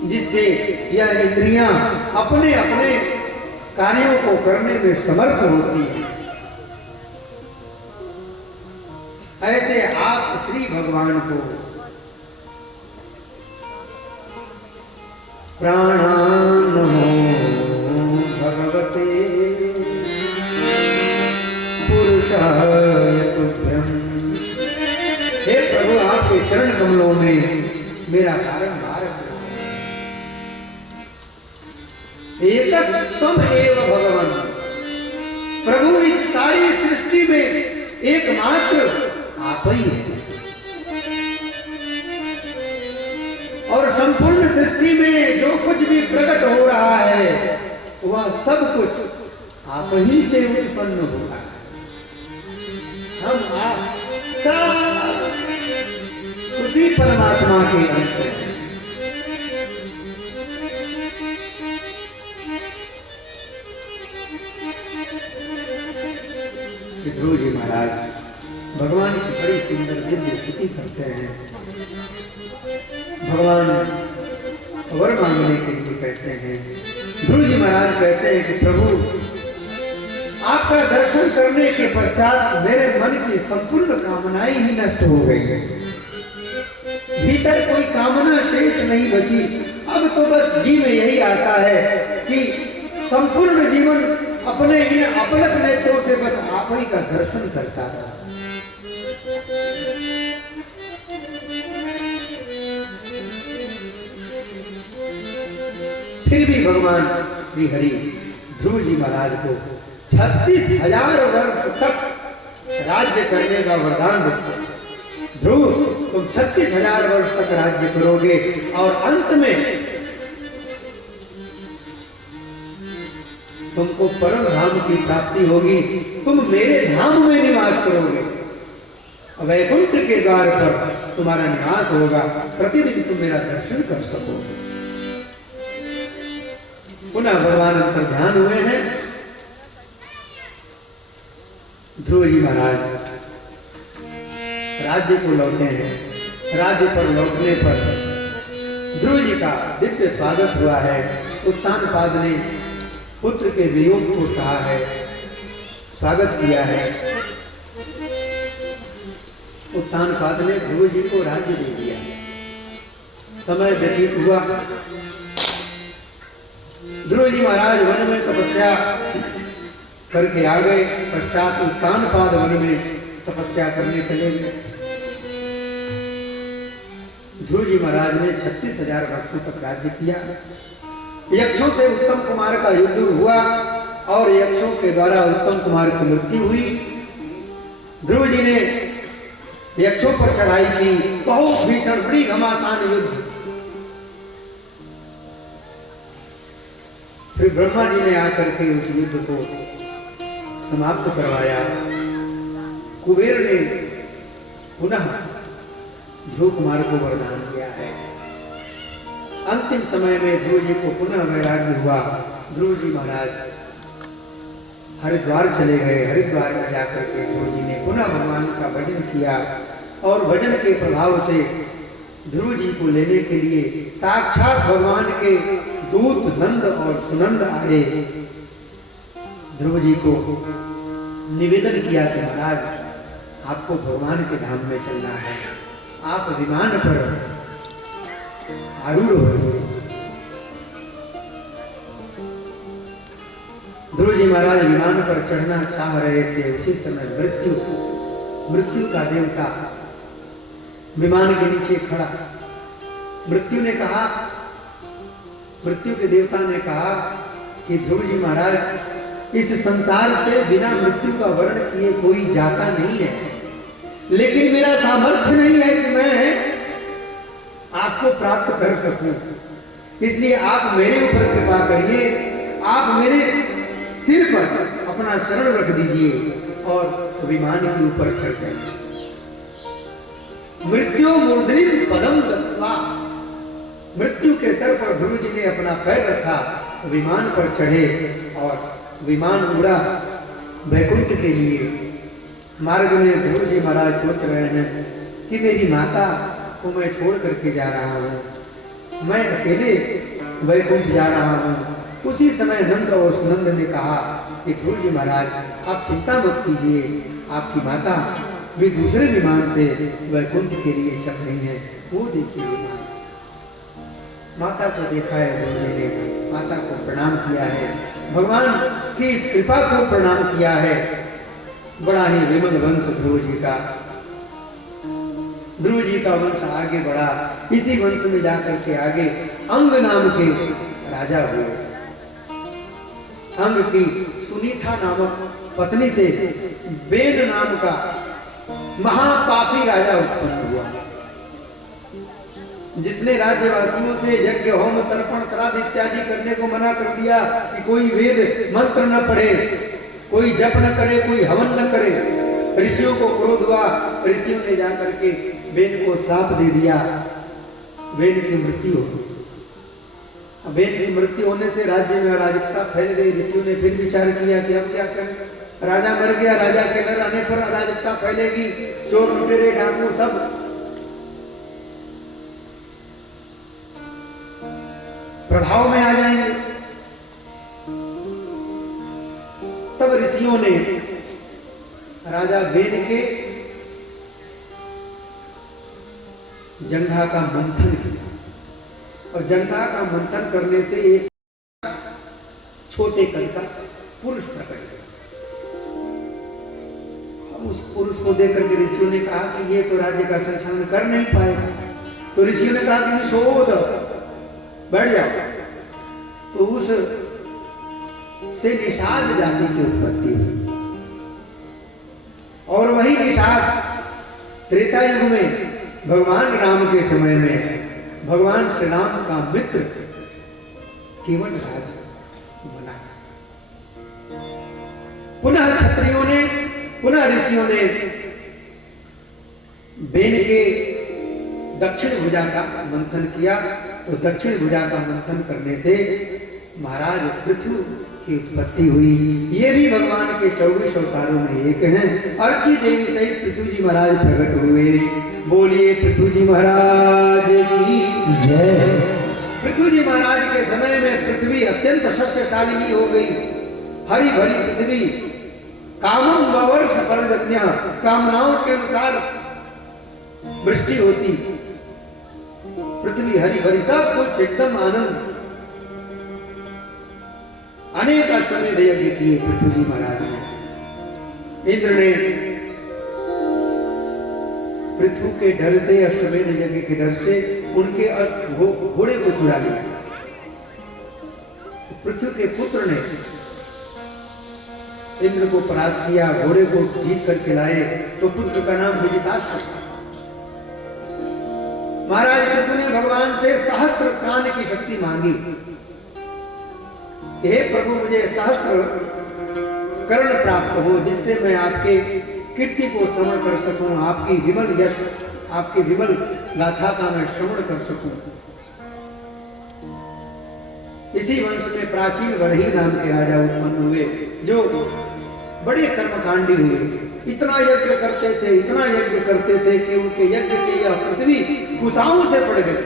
जिससे यह इंद्रियां अपने अपने कार्यों को करने में समर्थ होती हैं। ऐसे आप श्री भगवान को प्राणान् नमो भगवते पुरुषाय तुभ्यं। हे प्रभु, आपके चरण कमलों में मेरा बारंबार एकस्त्वम् एव भगवान, प्रभु इस सारी सृष्टि में एकमात्र आप ही है, और संपूर्ण सृष्टि में जो कुछ भी प्रकट हो रहा है वह सब कुछ आप ही से उत्पन्न हो रहा है। हम आप सब उसी परमात्मा के अंश हैं। ध्रुव जी महाराज भगवान की बड़ी सुंदर दिव्य स्तुति करते हैं। भगवान वर मांगने के लिए कहते हैं। ध्रुव जी महाराज कहते हैं कि प्रभु, आपका दर्शन करने के पश्चात मेरे मन की संपूर्ण कामनाएं ही नष्ट हो गई हैं। भीतर कोई कामना शेष नहीं बची। अब तो बस जी में यही आता है कि संपूर्ण जीवन अपने इन अपलक नेत्रों से बस आप ही का दर्शन करता है। फिर भी भगवान श्री हरि ध्रुव जी महाराज को 36,000 वर्ष तक राज्य करने का वरदान देते हैं। ध्रुव, तुम 36,000 वर्ष तक राज्य करोगे और अंत में तुमको परम धाम की प्राप्ति होगी, तुम मेरे धाम में निवास करोगे, वैकुंठ के द्वार पर तुम्हारा निवास होगा, प्रतिदिन तुम मेरा दर्शन कर सकोगे। पुनः भगवान अंतर ध्यान हुए हैं। ध्रुव जी महाराज राज्य को लौटे हैं। राज्य पर लौटने पर ध्रुव जी का दिव्य स्वागत हुआ है। उत्तानपाद ने पुत्र के वियोग को सहा है, स्वागत किया है। उत्तानपाद ने ध्रुव जी को राज्य दे दिया। समय व्यतीत हुआ। ध्रुव जी महाराज वन में तपस्या करके आ गए। पश्चात उत्तानपाद वन में तपस्या करने चले गए। ध्रुव जी महाराज ने 36,000 वर्षों तक राज्य किया। यक्षों से उत्तम कुमार का युद्ध हुआ और यक्षों के द्वारा उत्तम कुमार की मृत्यु हुई। ध्रुव जी ने यक्षों पर चढ़ाई की, बहुत भीषण बड़ी घमासान युद्ध। फिर ब्रह्मा जी ने आकर के उस युद्ध को समाप्त करवाया। कुबेर ने पुनः ध्रुव कुमार को वरदान किया है। अंतिम समय में ध्रुव जी को पुनः वैराग्य हुआ। ध्रुव जी महाराज हरिद्वार चले गए। हरिद्वार में जाकर के ध्रुव जी ने पुनः भगवान का भजन किया और भजन के प्रभाव से ध्रुव जी को लेने के लिए साक्षात भगवान के दूत नंद और सुनंद आए। ध्रुव जी को निवेदन किया कि महाराज आपको भगवान के धाम में चलना है, आप विमान पर आरूढ़ होइए। ध्रुव जी महाराज विमान पर चढ़ना चाह रहे थे। उसी समय मृत्यु का देवता विमान के नीचे खड़ा। मृत्यु के देवता ने कहा कि ध्रुव जी महाराज इस संसार से बिना मृत्यु का वर्ण किए कोई जाता नहीं है, लेकिन मेरा सामर्थ्य नहीं है कि मैं आपको प्राप्त कर सकूं, इसलिए आप मेरे ऊपर कृपा करिए, आप मेरे सिर पर अपना शरण रख दीजिए और विमान के ऊपर चढ़ जाइए। मृत्यु मूर्धनि पदम दत्वा, मृत्यु के सर पर ध्रुव जी ने अपना पैर रखा, विमान पर चढ़े और विमान उड़ा वैकुंठ के लिए। मार्ग में ध्रुव जी महाराज सोच रहे हैं कि मेरी माता को मैं छोड़ करके जा रहा हूँ, मैं अकेले वैकुंठ जा रहा हूँ। उसी समय नंद और सुनंद ने कहा कि ध्रुव जी महाराज आप चिंता मत कीजिए, आपकी माता भी दूसरे विमान से वैकुंठ के लिए चल रही हैं, वो देखिए विमान। माता को देखा है ध्रुव जी ने, माता को प्रणाम किया है, भगवान की इस कृपा को प्रणाम किया है। बड़ा ही विमल वंश ध्रुव जी का। ध्रुव जी का वंश आगे बढ़ा। इसी वंश में जाकर के आगे अंग नाम के राजा हुए। अंग की सुनीता नामक पत्नी से वेद नाम का महापापी राजा उत्पन्न हुआ, जिसने राज्यवासियों से यज्ञ होम तर्पण श्राद्ध इत्यादि करने को मना कर दिया कि कोई वेद मंत्र न पढ़े, कोई जप न करे, कोई हवन न करे। ऋषियों को क्रोध हुआ, ऋषियों ने जाकर के वेद को श्राप दे दिया, वेद की मृत्यु हो। वेद की मृत्यु होने से राज्य में अराजकता फैल गई। ऋषियों ने फिर विचार किया कि अब क्या करें, राजा मर गया, राजा के न रहने पर अराजकता फैलेगी, चोर लुटेरे डाकू सब प्रभाव में आ जाएंगे। तब ऋषियों ने राजा वेद के जंघा का मंथन किया और जंघा का मंथन करने से एक छोटे कद का पुरुष प्रकट हुआ। अब उस पुरुष को देख करके ऋषियों ने कहा कि ये तो राज्य का संचालन कर नहीं पाएगा। तो ऋषियों ने कहा कि निषोध, बैठ जाओ। तो उस से निषाद जाति की उत्पत्ति हुई और वही निषाद त्रेता युग में भगवान राम के समय में भगवान श्री राम का मित्र केवल राज बना। पुनः क्षत्रियों ने, पुनः ऋषियों ने बेन के दक्षिण भुजा का मंथन किया। तो दक्षिण भुजा का मंथन करने से महाराज पृथु की उत्पत्ति हुई। ये भी भगवान के 24 अवतारों में एक हैं। अर्ची देवी सहित पृथु जी महाराज प्रकट हुए। बोलिए पृथु जी महाराज की जय। पृथु जी महाराज के समय में पृथ्वी अत्यंत शस्यशालिनी हो गई। हरी भरी पृथ्वी, कामम वर्ष परजज्ञ, कामनाओं के अनुसार वृष्टि होती, पृथ्वी हरी भरी, सब कुछ एकदम आनंद। अनेक अश्वमेध यज्ञ किए पृथ्वी जी महाराज ने। इंद्र ने पृथु के डर से, अश्वमेध यज्ञ के डर से उनके घोड़े को चुरा लिया। पृथु के पुत्र ने इंद्र को परास्त किया, घोड़े को जीत कर खिलाए। तो पुत्र का नाम विजिताश्व। महाराज पृथु ने भगवान से सहस्त्र कान की शक्ति मांगी। हे प्रभु, मुझे सहस्त्र कर्ण प्राप्त हो, जिससे मैं आपके कीर्ति को श्रवण कर सकूं, आपकी विमल यश, आपकी विमल गाथा का मैं श्रवण कर सकूं। इसी वंश में प्राचीन वरही नाम के राजा उत्पन्न हुए, जो बड़े कर्मकांडी हुए। इतना यज्ञ करते थे, इतना यज्ञ करते थे कि उनके यज्ञ से यह पृथ्वी कुशाओं से पड़ गई।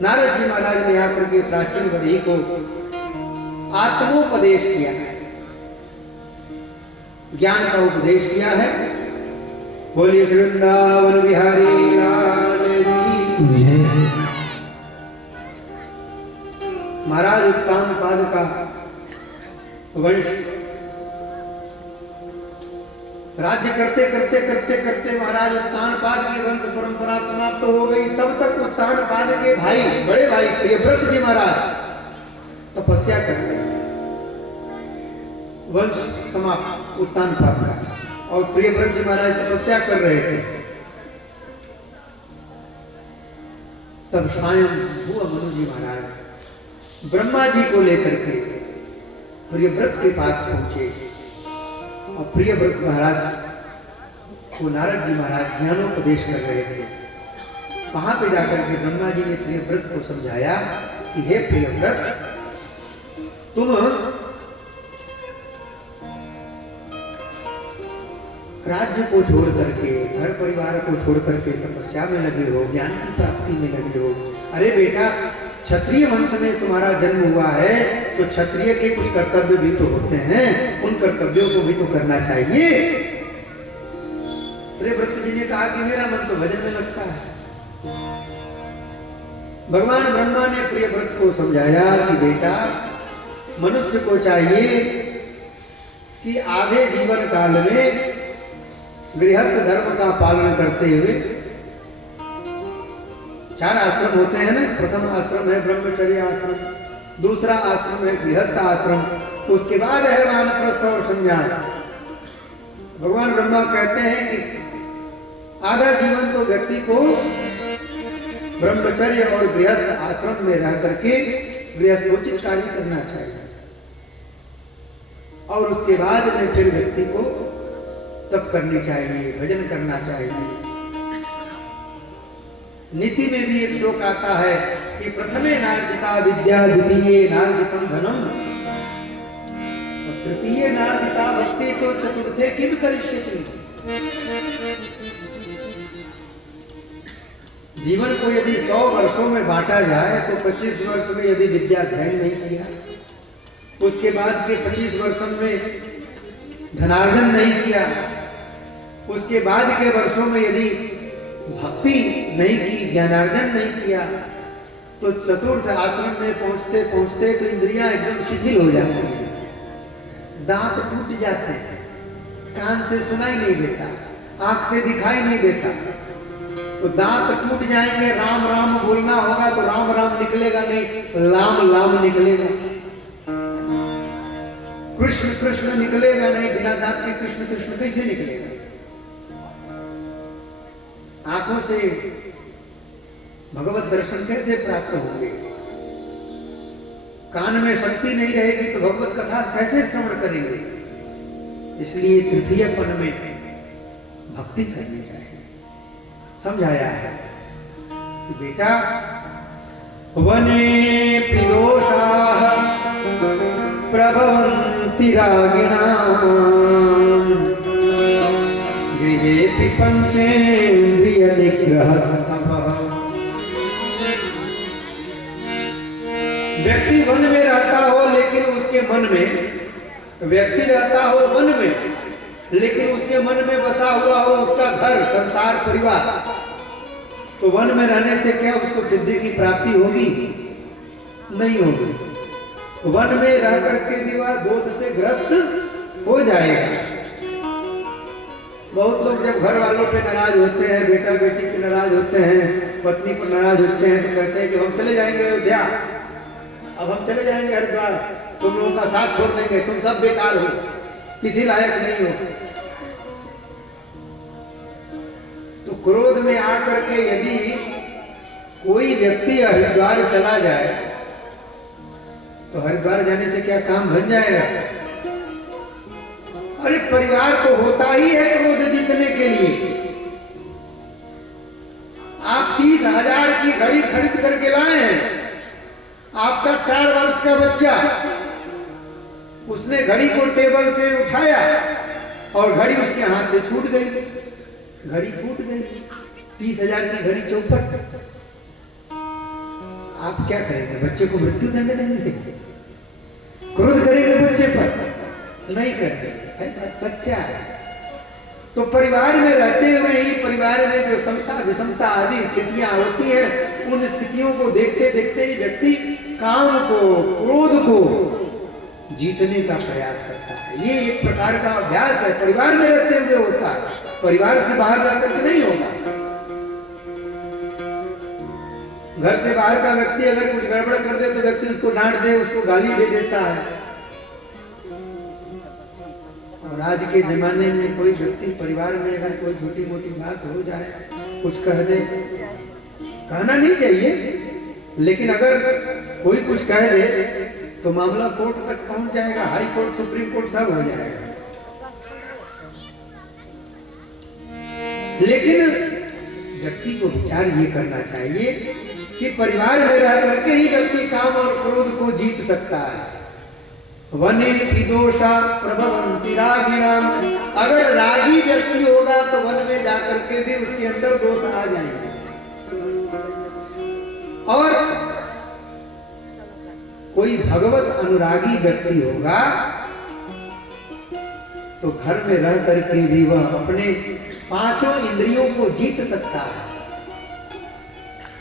नारद जी महाराज ने आकर के प्राचीन वरही को आत्मोपदेश किया है, ज्ञान का उपदेश किया है। बोलिए वृंदावन बिहारी लाल की जय। महाराज उत्तानपाद का वंश राज्य करते करते करते करते महाराज उत्तानपाद की वंश परंपरा समाप्त हो गई। तब तक उत्तानपाद के भाई, बड़े भाई प्रियव्रत जी महाराज तपस्या कर रहे थे। वंश समाप्त उत्तानपाद का, और प्रियव्रत जी महाराज तपस्या कर रहे थे। तब स्वयं हुआ मनु जी महाराज ब्रह्मा जी को लेकर के प्रियव्रत के पास पहुंचे। और प्रियव्रत महाराज को नारद जी महाराज ज्ञानोपदेश कर रहे थे। वहां पे जाकर के ब्रह्मा जी ने प्रियव्रत को समझाया कि हे प्रियव्रत, तुम राज्य को छोड़ करके, घर परिवार को छोड़ करके तपस्या में लगे हो, ज्ञान की प्राप्ति में लगे हो। अरे बेटा, क्षत्रिय वंश में तुम्हारा जन्म हुआ है, तो क्षत्रिय के कुछ कर्तव्य भी तो होते हैं, उन कर्तव्यों को भी तो करना चाहिए। प्रियव्रत जी ने कहा कि मेरा मन तो भजन में लगता है। भगवान ब्रह्मा ने प्रियव्रत को समझाया कि बेटा, मनुष्य को चाहिए कि आधे जीवन काल में गृहस्थ धर्म का पालन करते हुए, 4 आश्रम होते हैं ना। प्रथम आश्रम है ब्रह्मचर्य आश्रम, दूसरा आश्रम है गृहस्थ आश्रम, उसके बाद है वानप्रस्थ और संन्यास। भगवान ब्रह्मा कहते हैं कि आधा जीवन तो व्यक्ति को ब्रह्मचर्य और गृहस्थ आश्रम में रह करके गृहस्थोचित कार्य करना चाहिए, और उसके बाद में फिर व्यक्ति को तप करनी चाहिए, भजन करना चाहिए। नीति में भी एक श्लोक आता है कि प्रथमे नार्जिता विद्या, द्वितीये नार्जितम धनम, तृतीये नार्जिता भक्ति, तो चतुर्थे किम करिष्यति। जीवन को यदि 100 वर्षों में बांटा जाए तो 25 वर्ष में यदि विद्या अध्ययन नहीं किया, उसके बाद के 25 वर्षों में धनार्जन नहीं किया, उसके बाद के वर्षों में यदि भक्ति नहीं की, ज्ञानार्जन नहीं किया, तो चतुर्थ आश्रम में पहुंचते पहुंचते तो इंद्रियां एकदम शिथिल हो जाती हैं, दांत टूट जाते हैं, कान से सुनाई नहीं देता, आंख से दिखाई नहीं देता। तो दांत टूट जाएंगे, राम राम बोलना होगा तो राम राम निकलेगा नहीं, लाम लाम निकलेगा। कृष्ण कृष्ण निकलेगा नहीं, बिना दांत के कृष्ण कृष्ण कैसे निकलेगा। आंखों से भगवत दर्शन कैसे प्राप्त होंगे। कान में शक्ति नहीं रहेगी तो भगवत कथा कैसे श्रवण करेंगे? इसलिए तृतीयपन में भक्ति करनी चाहिए। समझाया है कि बेटा, वने प्रियोषाः प्रभवन्ति रागिणाम् गृहेऽपि पंचेन्द्रिय निग्रहस्तपः। व्यक्ति वन में रहता हो लेकिन उसके मन में, व्यक्ति रहता हो वन में लेकिन उसके मन में बसा हुआ हो उसका घर, संसार, परिवार, तो वन में रहने से क्या उसको सिद्धि की प्राप्ति होगी? नहीं होगी। वन में रह करके भी वह दोष से ग्रस्त हो जाएगा। बहुत लोग जब घर वालों पे नाराज होते हैं, बेटा बेटी पे नाराज होते हैं, पत्नी पर नाराज होते हैं, तो कहते हैं कि हम चले जाएंगे अयोध्या, अब हम चले जाएंगे हरिद्वार, तुम लोगों का साथ छोड़ देंगे, तुम सब बेकार हो, किसी लायक नहीं हो। तो क्रोध में आकर के यदि कोई व्यक्ति हरिद्वार चला जाए तो हरिद्वार जाने से क्या काम बन जाएगा? अरे परिवार तो होता ही है क्रोध जीतने के लिए। आप 30,000 की घड़ी खरीद करके लाए हैं, आपका 4 वर्ष का बच्चा, उसने घड़ी को टेबल से उठाया और घड़ी उसके हाथ से छूट गई, घड़ी फूट गई, 30,000 की घड़ी चौपट। आप क्या करेंगे? बच्चे को मृत्यु दंड देंगे? क्रोध करेंगे बच्चे पर? नहीं करेंगे, बच्चा है। तो परिवार में रहते हुए ही परिवार में जो समता विषमता आदि स्थितियां होती हैं, उन स्थितियों को देखते देखते ही व्यक्ति काम को, क्रोध को जीतने का प्रयास करता है। ये एक प्रकार का अभ्यास है, परिवार में रहते हुए होता है, परिवार से बाहर जाकर के नहीं होगा। घर से बाहर का व्यक्ति अगर कुछ गड़बड़ कर दे तो व्यक्ति उसको डांट दे, उसको गाली दे देता है। और आज के जमाने में कोई व्यक्ति परिवार में अगर कोई छोटी मोटी बात हो जाए, कुछ कह दे, कहना नहीं चाहिए, लेकिन अगर कोई कुछ कह दे तो मामला कोर्ट तक पहुंच जाएगा, हाई कोर्ट, सुप्रीम कोर्ट सब हो जाएगा। लेकिन व्यक्ति को विचार ये करना चाहिए कि परिवार में रह करके ही व्यक्ति काम और क्रोध को जीत सकता है। वने विदोषा प्रभवन्ति रागिणाम। अगर रागी व्यक्ति होगा तो वन में जाकर के भी उसके अंदर दोष आ जाएंगे। और कोई भगवत अनुरागी व्यक्ति होगा तो घर में रह करके भी वह अपने 5 इंद्रियों को जीत सकता है।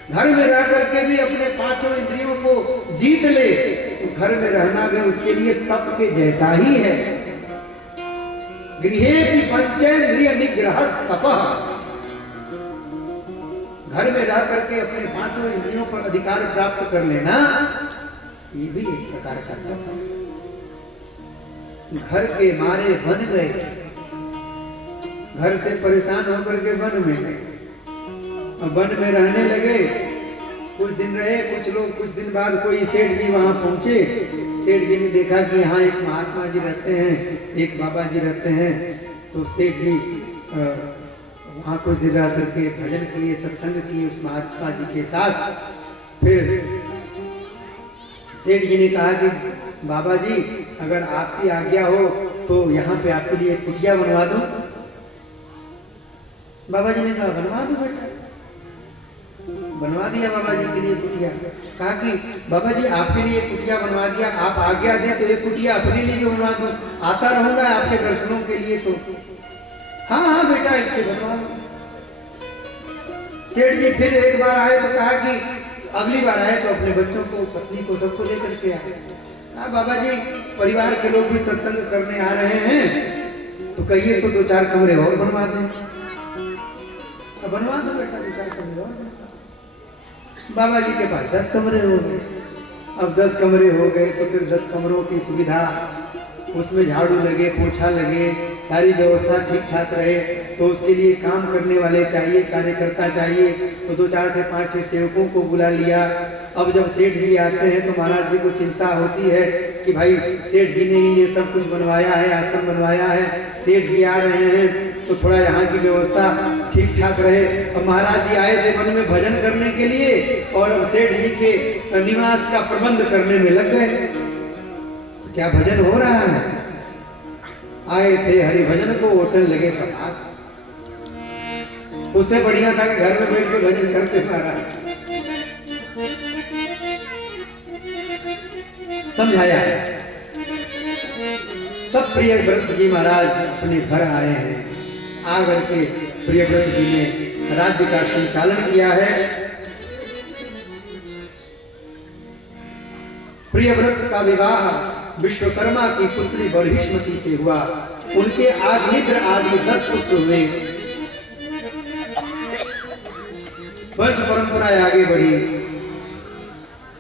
घर में रह करके भी अपने 5 इंद्रियों को जीत ले तो घर में रहना भी उसके लिए तप के जैसा ही है। गृहेऽपि पंचेन्द्रिय निग्रहस्तपः। घर में रह करके अपने 5 इंद्रियों पर अधिकार प्राप्त कर लेना, ये भी एक प्रकार का तप है। घर के मारे बन गए, घर से परेशान होकर के वन में गए, वन में रहने लगे, कुछ दिन रहे, कुछ लोग, कुछ दिन बाद कोई सेठ जी वहां पहुंचे। सेठ जी ने देखा कि यहाँ एक महात्मा जी रहते हैं, एक बाबा जी रहते हैं, तो सेठ जी वहां कुछ दिन रह करके भजन किए, सत्संग किए उस महात्मा जी के साथ। फिर सेठ जी ने कहा कि बाबा जी अगर आपकी आज्ञा हो तो यहाँ पे आपके लिए कुटिया बनवा दूं। बाबा जी ने कहा बनवा दो बेटा। बनवा दिया बाबा जी के लिए कुटिया। कहा कि बाबा जी आपके लिए कुटिया बनवा दिया, आप आज्ञा दें तो एक कुटिया अपने लिए भी बनवा दो, आता रहूंगा आपके दर्शनों के लिए। तो हाँ हाँ बेटा इसके बनवा दो। सेठ जी फिर एक बार आए तो कहा कि अगली बार आए तो अपने बच्चों को, पत्नी को, सबको लेकर के आए। हाँ बाबा जी परिवार के लोग भी सत्संग करने आ रहे हैं तो कहिए तो 2-4 कमरे और बनवा दें। बनवा दो बेटा 2-4 कमरे और। बाबा जी के पास 10 कमरे हो गए। अब 10 कमरे हो गए तो फिर 10 कमरों की सुविधा उसमें झाड़ू लगे, पोछा लगे, सारी व्यवस्था ठीक ठाक रहे, तो उसके लिए काम करने वाले चाहिए, कार्यकर्ता चाहिए। तो 2-4-5 सेवकों को बुला लिया। अब जब सेठ जी आते हैं तो महाराज जी को चिंता होती है कि भाई सेठ जी ने ये सब कुछ बनवाया है, आश्रम बनवाया है, सेठ जी आ रहे हैं तो थोड़ा यहाँ की व्यवस्था ठीक ठाक रहे। अब महाराज जी आए थे वन में भजन करने के लिए और अब सेठ जी के निवास का प्रबंध करने में लग गए। क्या भजन हो रहा है? आए थे हरि भजन को, होटल लगे प्रकाश। उससे बढ़िया था कि घर में बैठ के भजन करते महाराज। समझाया है। तब प्रियव्रत जी महाराज अपने घर आए हैं। आकर के प्रियव्रत जी ने राज्य का संचालन किया है। प्रियव्रत का विवाह विश्वकर्मा की पुत्री बर्हिष्मति से हुआ। उनके आग्निद्र आदि 10 पुत्र हुए। वंश परंपरा आगे बढ़ी।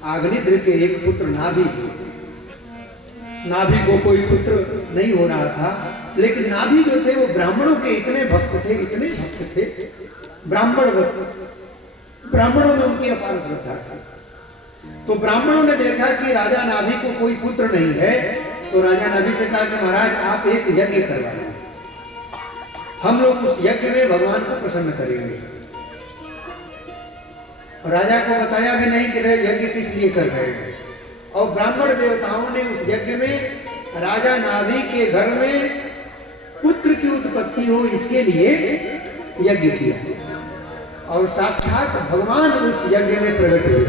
आग्निद्र के एक पुत्र नाभि। नाभि को कोई पुत्र नहीं हो रहा था, लेकिन नाभि जो थे वो ब्राह्मणों के इतने भक्त थे, इतने भक्त थे, ब्राह्मण वत्स, ब्राह्मणों में उनकी अपार श्रद्धा थी। तो ब्राह्मणों ने देखा कि राजा नाभि को कोई पुत्र नहीं है, तो राजा नाभि से कहा कि महाराज आप एक यज्ञ करवाएं, हम लोग उस यज्ञ में भगवान को प्रसन्न करेंगे। राजा को बताया भी नहीं कि यज्ञ किस लिए कर रहे हैं। और ब्राह्मण देवताओं ने उस यज्ञ में राजा नाभि के घर में पुत्र की उत्पत्ति हो इसके लिए यज्ञ किया। और साक्षात भगवान उस यज्ञ में प्रकट हुए।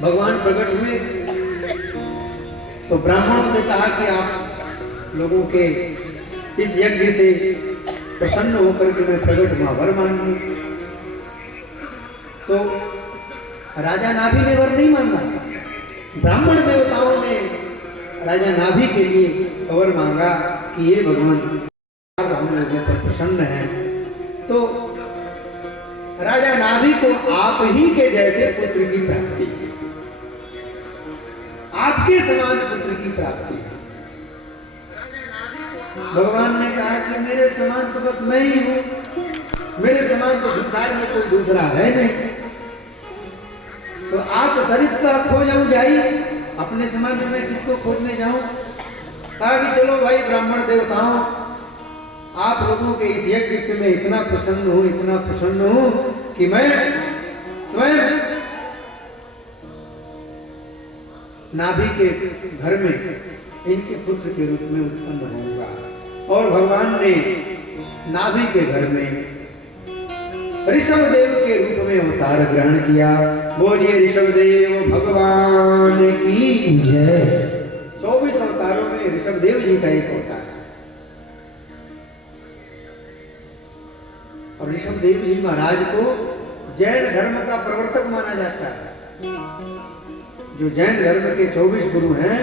भगवान प्रकट हुए तो ब्राह्मणों से कहा कि आप लोगों के इस यज्ञ से प्रसन्न होकर के मैं प्रकट हुआ, वर मांगिए। तो राजा नाभि ने वर नहीं मांगा, ब्राह्मण देवताओं ने राजा नाभि के लिए वर मांगा कि ये भगवान हम लोगों पर प्रसन्न है। तो राजा नाभि को आप ही के जैसे पुत्र की प्राप्ति, आपके समान पुत्र की प्राप्ति। भगवान ने कहा कि मेरे समान तो बस मैं ही हूं, मेरे समान तो संसार में कोई दूसरा है नहीं। तो आप सरिस्ता खो जाऊं जाइए, अपने समान में मैं किसको खोजने जाऊं। कहा कि चलो भाई ब्राह्मण देवताओं, आप लोगों के इस यज्ञ से मैं इतना प्रसन्न हूं, इतना प्रसन्न हूं कि मैं स्वयं नाभि के घर में इनके पुत्र के रूप में उत्पन्न होऊंगा। और भगवान ने नाभि के घर में ऋषभ देव के रूप में अवतार ग्रहण किया। बोलिए ऋषभ देव भगवान की जय। 24 अवतारों में ऋषभ देव जी का एक अवतार है। और ऋषभ देव जी महाराज को जैन धर्म का प्रवर्तक माना जाता है। जो जैन धर्म के 24 गुरु हैं,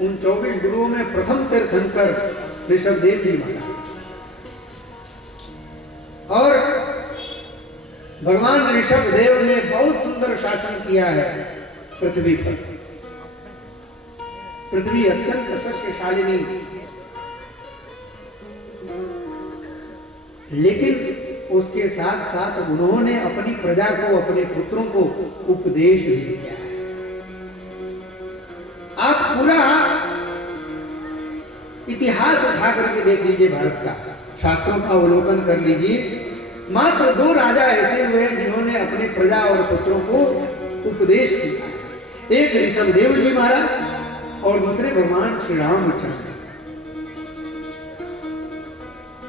उन 24 गुरुओं में प्रथम तीर्थंकर ऋषभ देव जी महाराज। और भगवान ऋषभ देव ने बहुत सुंदर शासन किया है पृथ्वी पर। पृथ्वी अत्यंत शस्यशालिनी, लेकिन उसके साथ साथ उन्होंने अपनी प्रजा को, अपने पुत्रों को उपदेश भी दिया है। आप पूरा इतिहास उठा करके देख लीजिए, भारत का शास्त्रों का अवलोकन कर लीजिए। मात्र 2 राजा ऐसे हुए हैं जिन्होंने अपने प्रजा और पुत्रों को उपदेश किया। एक ऋषभ देव जी महाराज और दूसरे भगवान श्री रामचंद्र।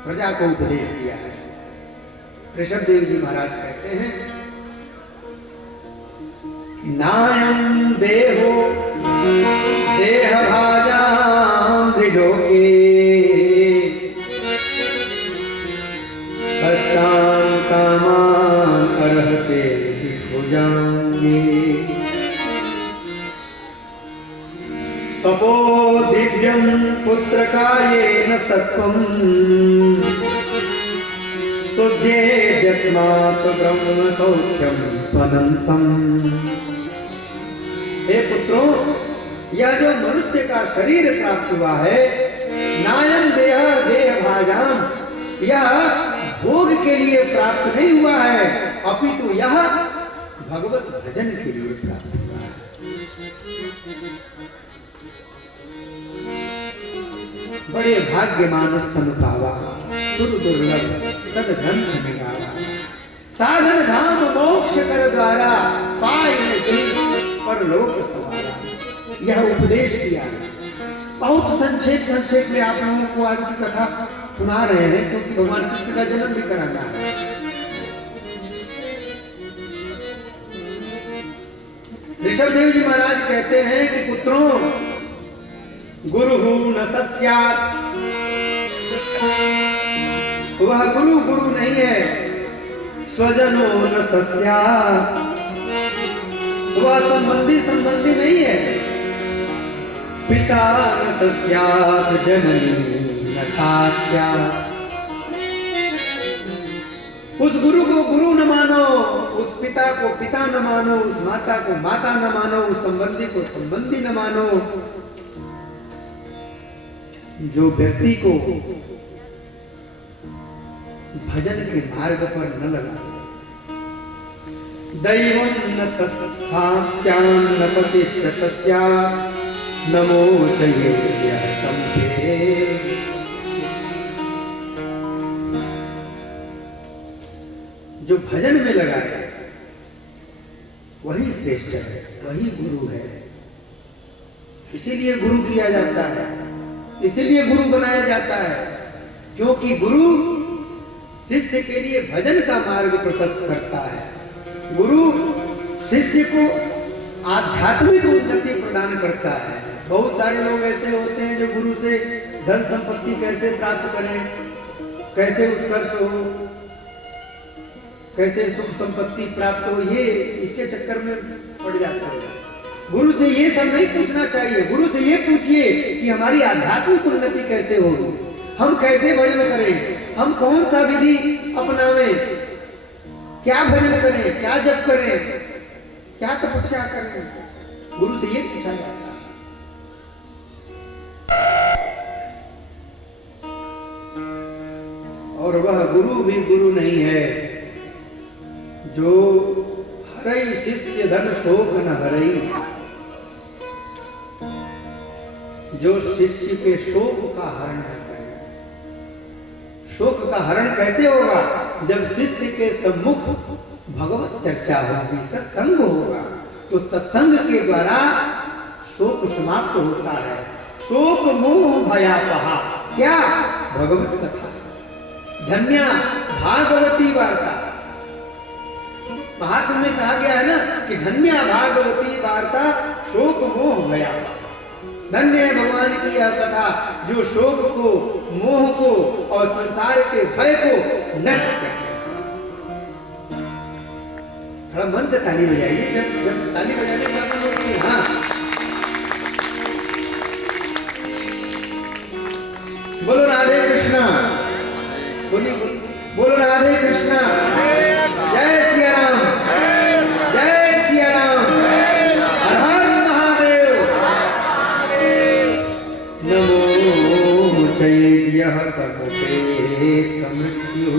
प्रजा को उपदेश दिया है। ऋषभ देव जी महाराज कहते हैं कि नायं देहो देह भाजाम दृढ़ोके कष्टान कामान अर्हते भुजांगे तपो दिव्यं पुत्र कायेन सत्वं शुद्धे यस्मात् ब्रह्म सौख्यम त्वनंतम। हे पुत्रों, यह जो मनुष्य का शरीर प्राप्त हुआ है, नायम देह देह भाजाम, यह भोग के लिए प्राप्त नहीं हुआ है, अपितु यह भगवत भजन के लिए प्राप्त हुआ है। बड़े भाग्यमानुष तनु पावा, सुर दुर्लभ सदग्रंथ निगारा, साधन धाम मोक्ष कर द्वारा, पाए पर लोक सवारा। यह उपदेश किया है। बहुत संक्षेप में आप लोगों को आज की कथा सुना रहे हैं, क्योंकि भगवान कृष्ण का जन्म भी कराना है। ऋषभदेव जी महाराज कहते हैं कि पुत्रों, गुरु न सस्यात्, वह गुरु गुरु नहीं है, स्वजनो न सस्यात्, वह संबंधी संबंधी नहीं है, पिता न सस्यात्, जननी न सास्यात्। उस गुरु को गुरु न मानो, उस पिता को पिता न मानो, उस माता को माता न मानो, उस संबंधी को संबंधी न मानो। जो व्यक्ति को भजन के मार्ग पर न लगा, दैवं न तत्स्थास्यां न पतिश्च सस्यात्, नमो चये संभे। जो भजन में लगा है वही श्रेष्ठ है, वही गुरु है। इसीलिए गुरु किया जाता है, इसीलिए गुरु बनाया जाता है, क्योंकि गुरु शिष्य के लिए भजन का मार्ग प्रशस्त करता है। गुरु शिष्य को आध्यात्मिक उन्नति प्रदान करता है। बहुत सारे लोग ऐसे होते हैं जो गुरु से धन संपत्ति कैसे प्राप्त करें, कैसे उत्कर्ष हो, कैसे सुख संपत्ति प्राप्त हो, ये इसके चक्कर में पड़ जाता है। गुरु से ये सब नहीं पूछना चाहिए। गुरु से ये पूछिए कि हमारी आध्यात्मिक उन्नति कैसे होगी, हम कैसे भजन करें, हम कौन सा विधि अपनावें, क्या भजन करें, क्या जप करें, क्या तपस्या करें। गुरु से ये पूछा जाता है। और वह गुरु भी गुरु नहीं है जो हरई शिष्य धन शोक न हरई, जो शिष्य के शोक का हरण न करे। शोक का हरण कैसे होगा? जब शिष्य के सम्मुख भगवत चर्चा होगी, सत्संग होगा, तो सत्संग के द्वारा शोक समाप्त होता है। शोक मोह भयापहा, क्या? भगवत कथा। धन्या भागवती वार्ता। महात्म में कहा गया है ना कि धन्या भागवती वार्ता शोक मोह भया। धन्य है भगवान की यह कथा जो शोक को, मोह को और संसार के भय को नष्ट करते हैं। थोड़ा मन से ताली बजाइए। जब ताली बजाने का मतलब हाँ, बोलो राधे कृष्णा, बोलिए बोलो राधे कृष्णा। जय सिया राम, जय सिया राम, हर हर महादेव। नमो चैद्यः समुपेत मृत्यु।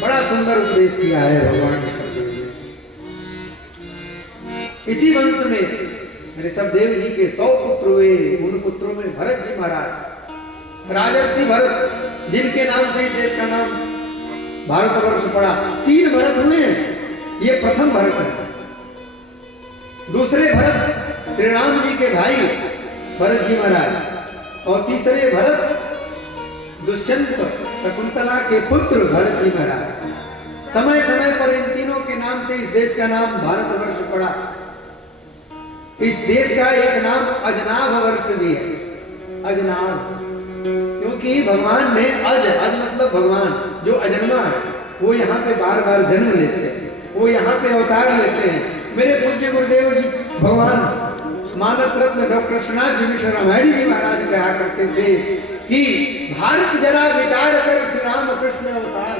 बड़ा सुंदर उपदेश किया है भगवान ऋषभदेव ने। इसी वंश में ऋषभदेव जी के 100 पुत्र हुए। उन पुत्रों में भरत जी महाराज, राजर्षि भरत, जिनके नाम से देश का नाम भारतवर्ष पड़ा। 3 भरत हुए हैं, ये प्रथम भरत है। दूसरे भरत श्री राम जी के भाई भरत जी महाराज, और तीसरे भरत दुष्यंत शकुंतला के पुत्र भरत जी महाराज। समय समय पर इन तीनों के नाम से इस देश का नाम भारतवर्ष पड़ा। इस देश का एक नाम अजनाभ वर्ष भी है, अजनाभ, क्योंकि भगवान ने अज मतलब भगवान जो अजन्मा है, वो यहाँ पे बार बार जन्म लेते हैं, वो यहाँ पे अवतार लेते हैं। मेरे पूज्य गुरुदेव जी भगवान मानस रत्न डॉक्टर श्रीनाथ जी मिश्र रामायणी जी महाराज कहा करते थे कि भारत जरा विचार कर श्री राम कृष्ण अवतार।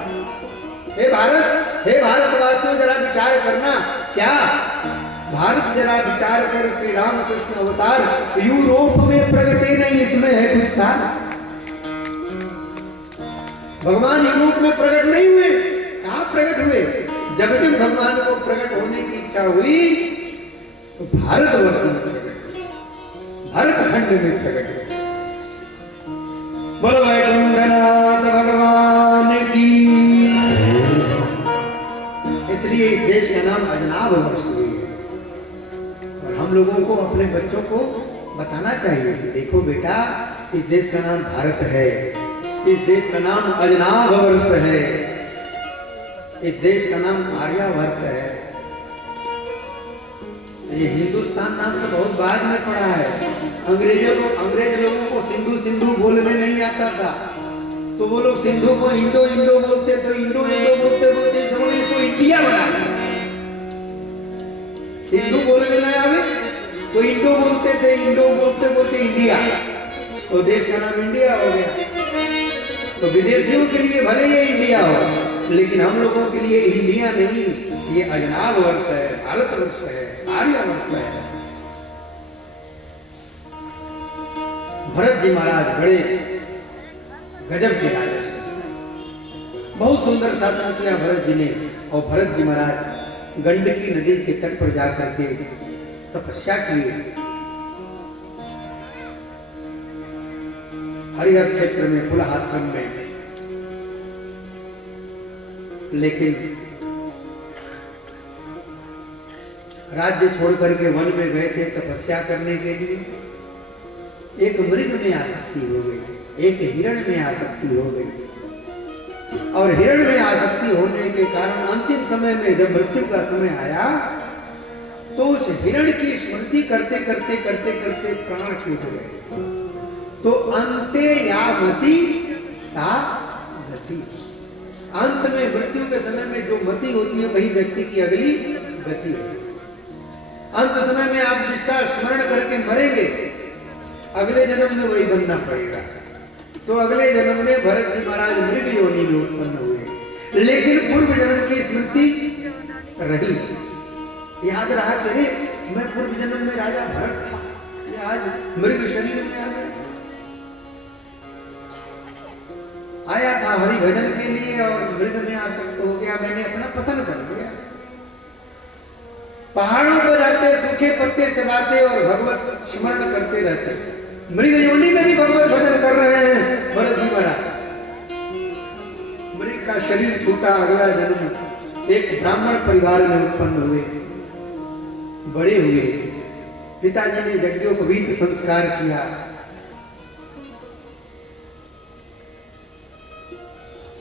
हे भारत, हे भारतवासियों जरा विचार करना, क्या भारत जरा विचार कर, श्री राम कृष्ण अवतार यूरोप में प्रगटे नहीं, इसमें है कुछ सार। भगवान यूरोप में प्रकट नहीं हुए, कहां प्रकट हुए? जब जब भगवान को प्रकट होने की इच्छा हुई तो भारतवर्ष में प्रकट हुए, भारत खंड में प्रकट हुए। बोलो वैकुंठनाथ भगवान की। इसलिए इस देश का नाम अजनाभ वर्ष हुई है। और हम लोगों को अपने बच्चों को बताना चाहिए कि देखो बेटा, इस देश का नाम भारत है, इस देश का नाम अजनाभ वर्ष है, इस देश का नाम आर्यावर्त है। ये हिंदुस्तान नाम तो बहुत बाद में पड़ा है। अंग्रेज लोगों को सिंधु सिंधु बोलने नहीं आता था, तो वो लोग सिंधु को इंडो इंडो बोलते, तो इंडो इंडो बोलते बोलते इसको इंडिया बना दिया। सिंधु बोलने नहीं आवे तो इंडो बोलते थे, इंडो बोलते बोलते इंडिया, तो देश का नाम इंडिया हो गया। तो विदेशियों के लिए भले ये इंडिया हो, लेकिन हम लोगों के लिए इंडिया नहीं, ये अजनाभ वर्ष है, भारतवर्ष है, आर्यावर्त है। भरत जी महाराज बड़े गजब के राजर्षि, बहुत सुंदर शासन किया भरत जी ने। और भरत जी महाराज गंडकी नदी के तट पर जाकर के तपस्या किए। हरिहर क्षेत्र में, पुलहाश्रम में। लेकिन राज्य छोड़ करके वन में गए थे तपस्या करने के लिए। एक मृग में आसक्ति हो गई, एक हिरण में आसक्ति हो गई, और हिरण में आसक्ति होने के कारण अंतिम समय में जब मृत्यु का समय आया तो उस हिरण की स्मृति करते करते करते करते प्राण छूट गए। तो अंते या मति सा गति, अंत में मृत्यु के समय में जो मति होती है वही व्यक्ति की अगली गति है। अंत समय में आप जिसका स्मरण करके मरेंगे, अगले जन्म में वही बनना पड़ेगा। तो अगले जन्म में भरत जी महाराज मृग योनि में उत्पन्न हुए, लेकिन पूर्व जन्म की स्मृति रही। याद रहा कि अरे मैं पूर्व जन्म में राजा भरत था, ये आज मृग शरीर में आ गया। आया था हरि भजन के लिए और मृग में आसक्त हो गया, मैंने अपना पतन कर दिया। पहाड़ों पर जाते, सूखे पत्ते चबाते और भगवत स्मरण करते रहते। मृग योनि में भी भगवत भजन कर रहे हैं भरत जी महाराज। मृग का शरीर छूटा, अगला जन्म एक ब्राह्मण परिवार में उत्पन्न हुए, बड़े हुए। पिताजी ने यज्ञोपवीत संस्कार किया।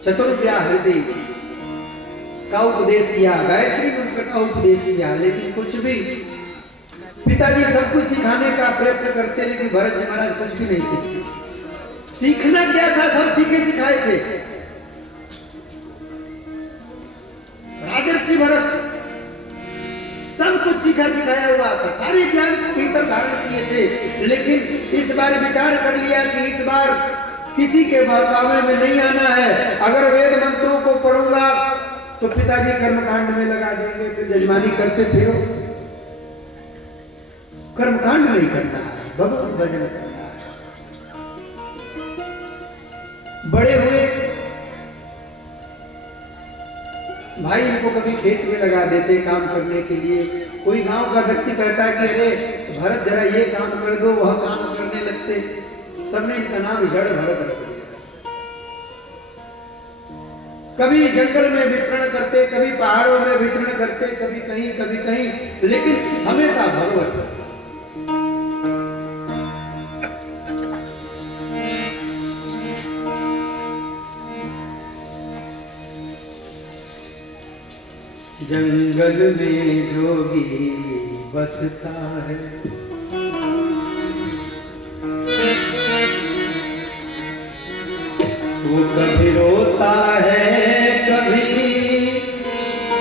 चतुर्व्या हृदय का उपदेश किया, गायत्री मंत्र का उपदेश किया, लेकिन कुछ भी पिताजी सब कुछ सिखाने का प्रयत्न करते, लेकिन भरत जी महाराज कुछ भी नहीं सीखे। सीखना क्या था, सब सीखे सिखाए थे। राजर्षि भरत सब कुछ सीखा सिखाया हुआ था, सारे ज्ञान को भीतर धारण किए थे, लेकिन इस बार विचार कर लिया कि इस बार किसी के बहकावे में नहीं आना है। अगर वेद मंत्रों को पढ़ूंगा तो पिताजी कर्मकांड में लगा देंगे, फिर जजमानी करते फिरो। कर्मकांड नहीं करना है, भगवत भजन करना है। बड़े हुए, भाई इनको कभी खेत में लगा देते काम करने के लिए। कोई गांव का व्यक्ति कहता है कि अरे भरत जरा ये काम कर दो, वह काम करने लगते। सबने इनका नाम जड़ भरत रख दिया। कभी जंगल में विचरण करते, कभी पहाड़ों में विचरण करते, कभी कहीं, लेकिन हमेशा भगवत। जंगल में जोगी बसता है, वो कभी रोता है कभी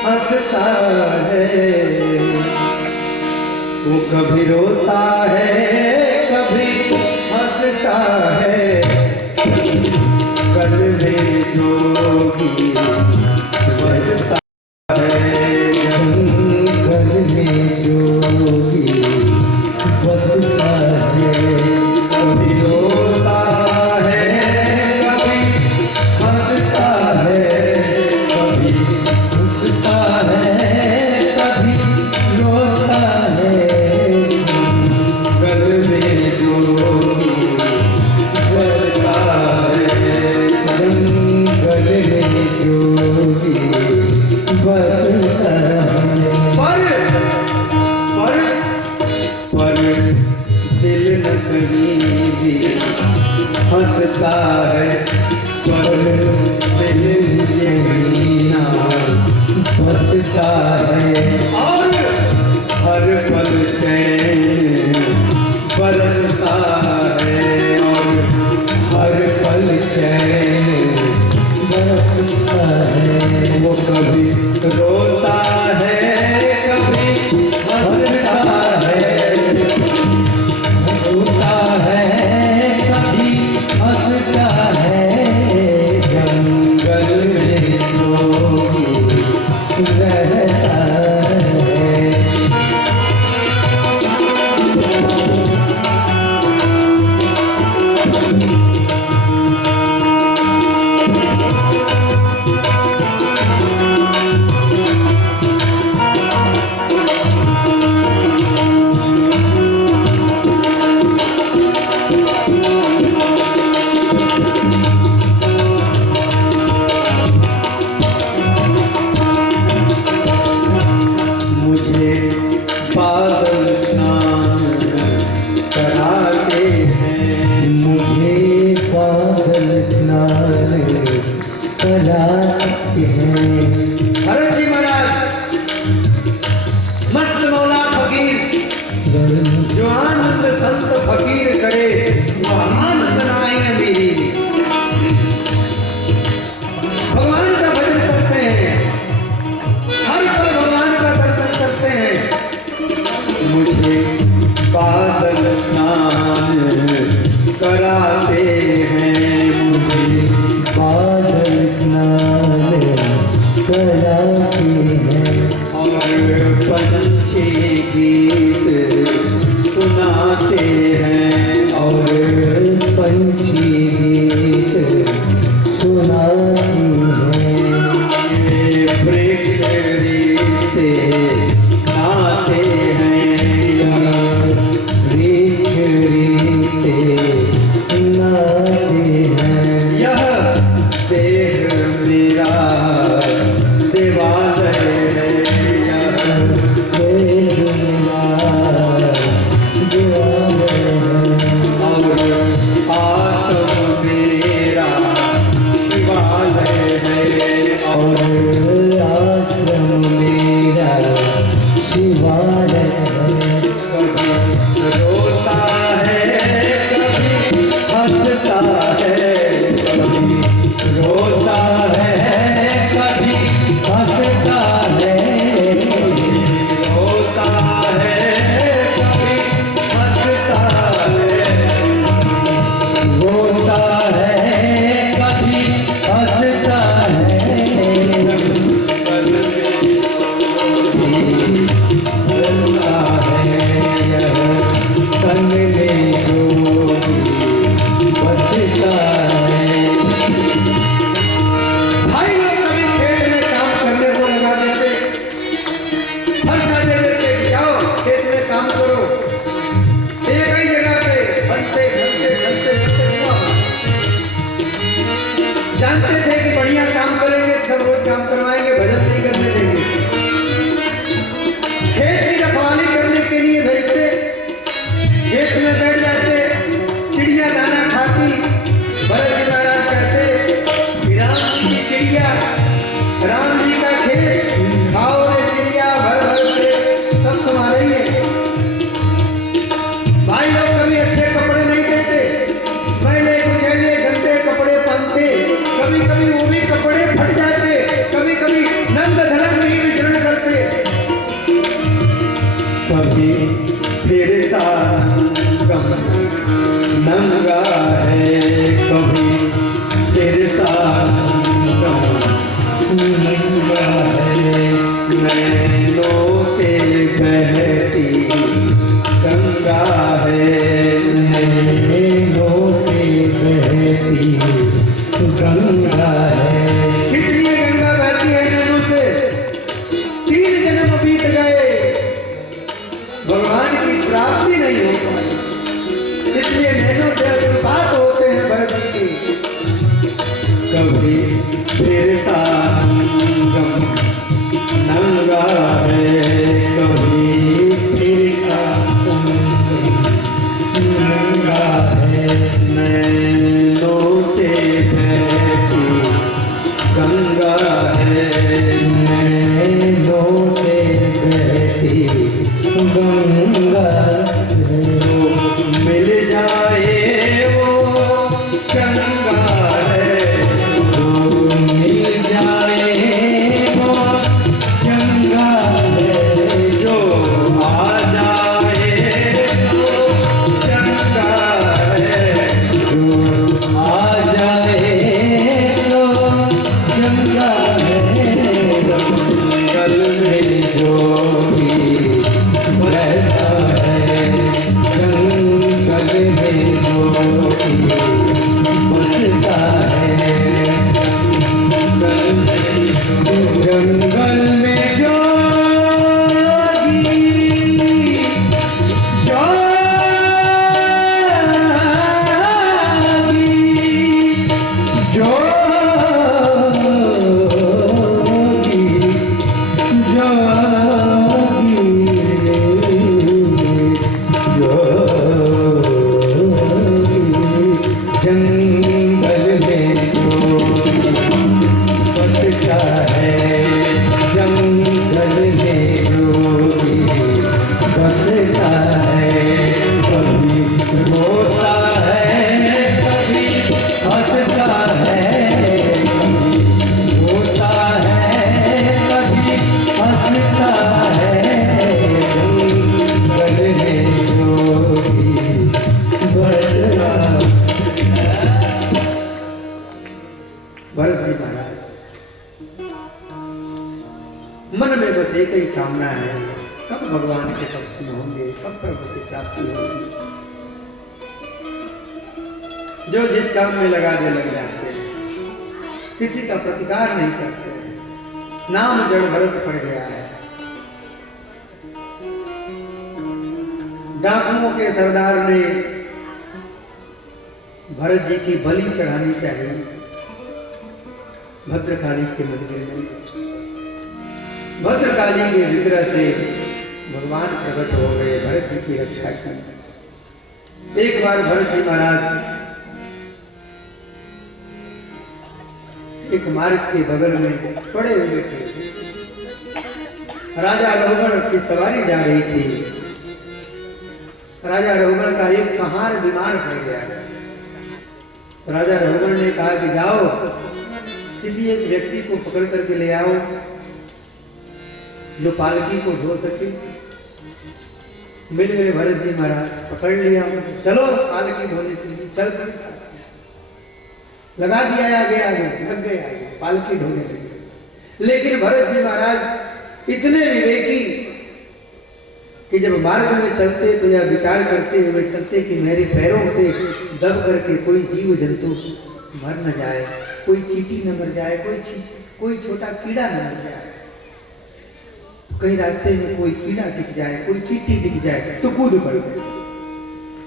हंसता है, वो कभी रोता है कभी हंसता है। कल में जोगी बसता है, जंगल में जोगी हंसता है पर दिल यही ना बसता है और हर पल चैन बरसता है और हर पल चैन बरसता है। वो कभी रोता है कभी हंसता है, रोता है कभी हंसता है, जंगल में तो रहता है। भरत जी महाराज मस्त मौला फकीर जो आनंद संत फकीर करे वो आनंद नाए मेरी। भगवान का भजन करते हैं, हर पल भगवान का दर्शन करते हैं। मुझे बादल स्नान कराते हैं, मुझे बादल स्नान कराते हैं और पंछी गीत सुनाते हैं और पंछी गीत सुनाते हैं। ये वृक्ष रिश्ते नाते हैं, वृक्ष रिश्ते नाते हैं। यह देह मेरा देवालय है, देह मेरा देवालय है और आत्म मेरा शिवालय है और आश्रम मेरा शिवालय है। कभी रोता है कभी हंसता है, कभी रोता है कभी हंसता है, रोता है कभी हंसता है, रोता है कभी हंसता है। पल में रोता है तन में जो बसता है। भाई लोग कभी खेत में काम करने को लगा देते, फंसा दे देते कि जाओ खेत में काम करो। एक ही जगह पे घंटे घंटे घंटे घंटे जानते थे कि बढ़िया काम करेंगे, सब रोज काम करवाएंगे, भजन नहीं करने देंगे। खेत की रखवाली करने के लिए भेजते, खेत में बैठ जाते, चिड़िया दाना खाती। भरत जी महाराज कहते राम जी की चिड़िया, राम जी का खेत, खाओ रे चिड़िया भर भर के सब तुम्हारे ही है। भाई लोग कभी अच्छे कपड़े नहीं देते, मैले कुचैले गंदे कपड़े पहनते, कभी कभी वो भी कपड़े फट जाते, कभी कभी नंग धड़क नहीं विचरण करते। कभी फिरता नंगा है, कभी फिरता नंगा है, नैनों से बहती गंगा है, नैनों से बहती गंगा है। इसलिए गंगा बहती है नैनों से, 3 जन्म बीत गए, भगवान की प्राप्ति नहीं हो पाई, इसलिए नैनों से आशीर्वाद होते हैं भरत जी की। कभी फिरता नंगा है, कभी फिरता नंगा है, जंगल में बसता है, जंगल में बसता है, कभी रोता है, कभी हंसता है, कभी रोता है, कभी हंसता है, जंगल में बसता। भरत जी महाराज मन में बस एक ही कामना है, कब भगवान के दर्शन होंगे, कब प्रभु की प्राप्ति होगी। जो जिस काम में लगा दे लग जाते हैं, किसी का प्रतिकार नहीं करते हैं। नाम जड़ भरत पड़ गया है। डाकुओं के सरदार ने भरत जी की बलि चढ़ानी चाहिए भद्रकाली के मंदिर में। भद्रकाली के विग्रह से भगवान प्रकट हो गए, भरत जी की रक्षा की। एक बार भरत जी महाराज एक मार्ग के बगल में पड़े हुए थे। राजा रघुगण की सवारी जा रही थी। राजा रघुगण का एक कहार बीमार पड़ गया। राजा रघुगण ने कहा कि जाओ किसी एक व्यक्ति को पकड़ करके ले आओ जो पालकी को ढो सके। मिल गए भरत जी महाराज, पकड़ लिया, चलो पालकी ढोने के लिए। चल कर लगा दिया आगे आगे, लग गए आगे, पालकी ढोने लगे। लेकिन भरत जी महाराज इतने विवेकी कि जब मार्ग में चलते तो यह विचार करते हुए चलते कि मेरे पैरों से दब करके कोई जीव जंतु मर न जाए, कोई चींटी न मर जाए, कोई छोटा कीड़ा न मर जाए। कहीं रास्ते में कोई कीड़ा दिख जाए, कोई चींटी दिख जाए तो कूद पड़ते।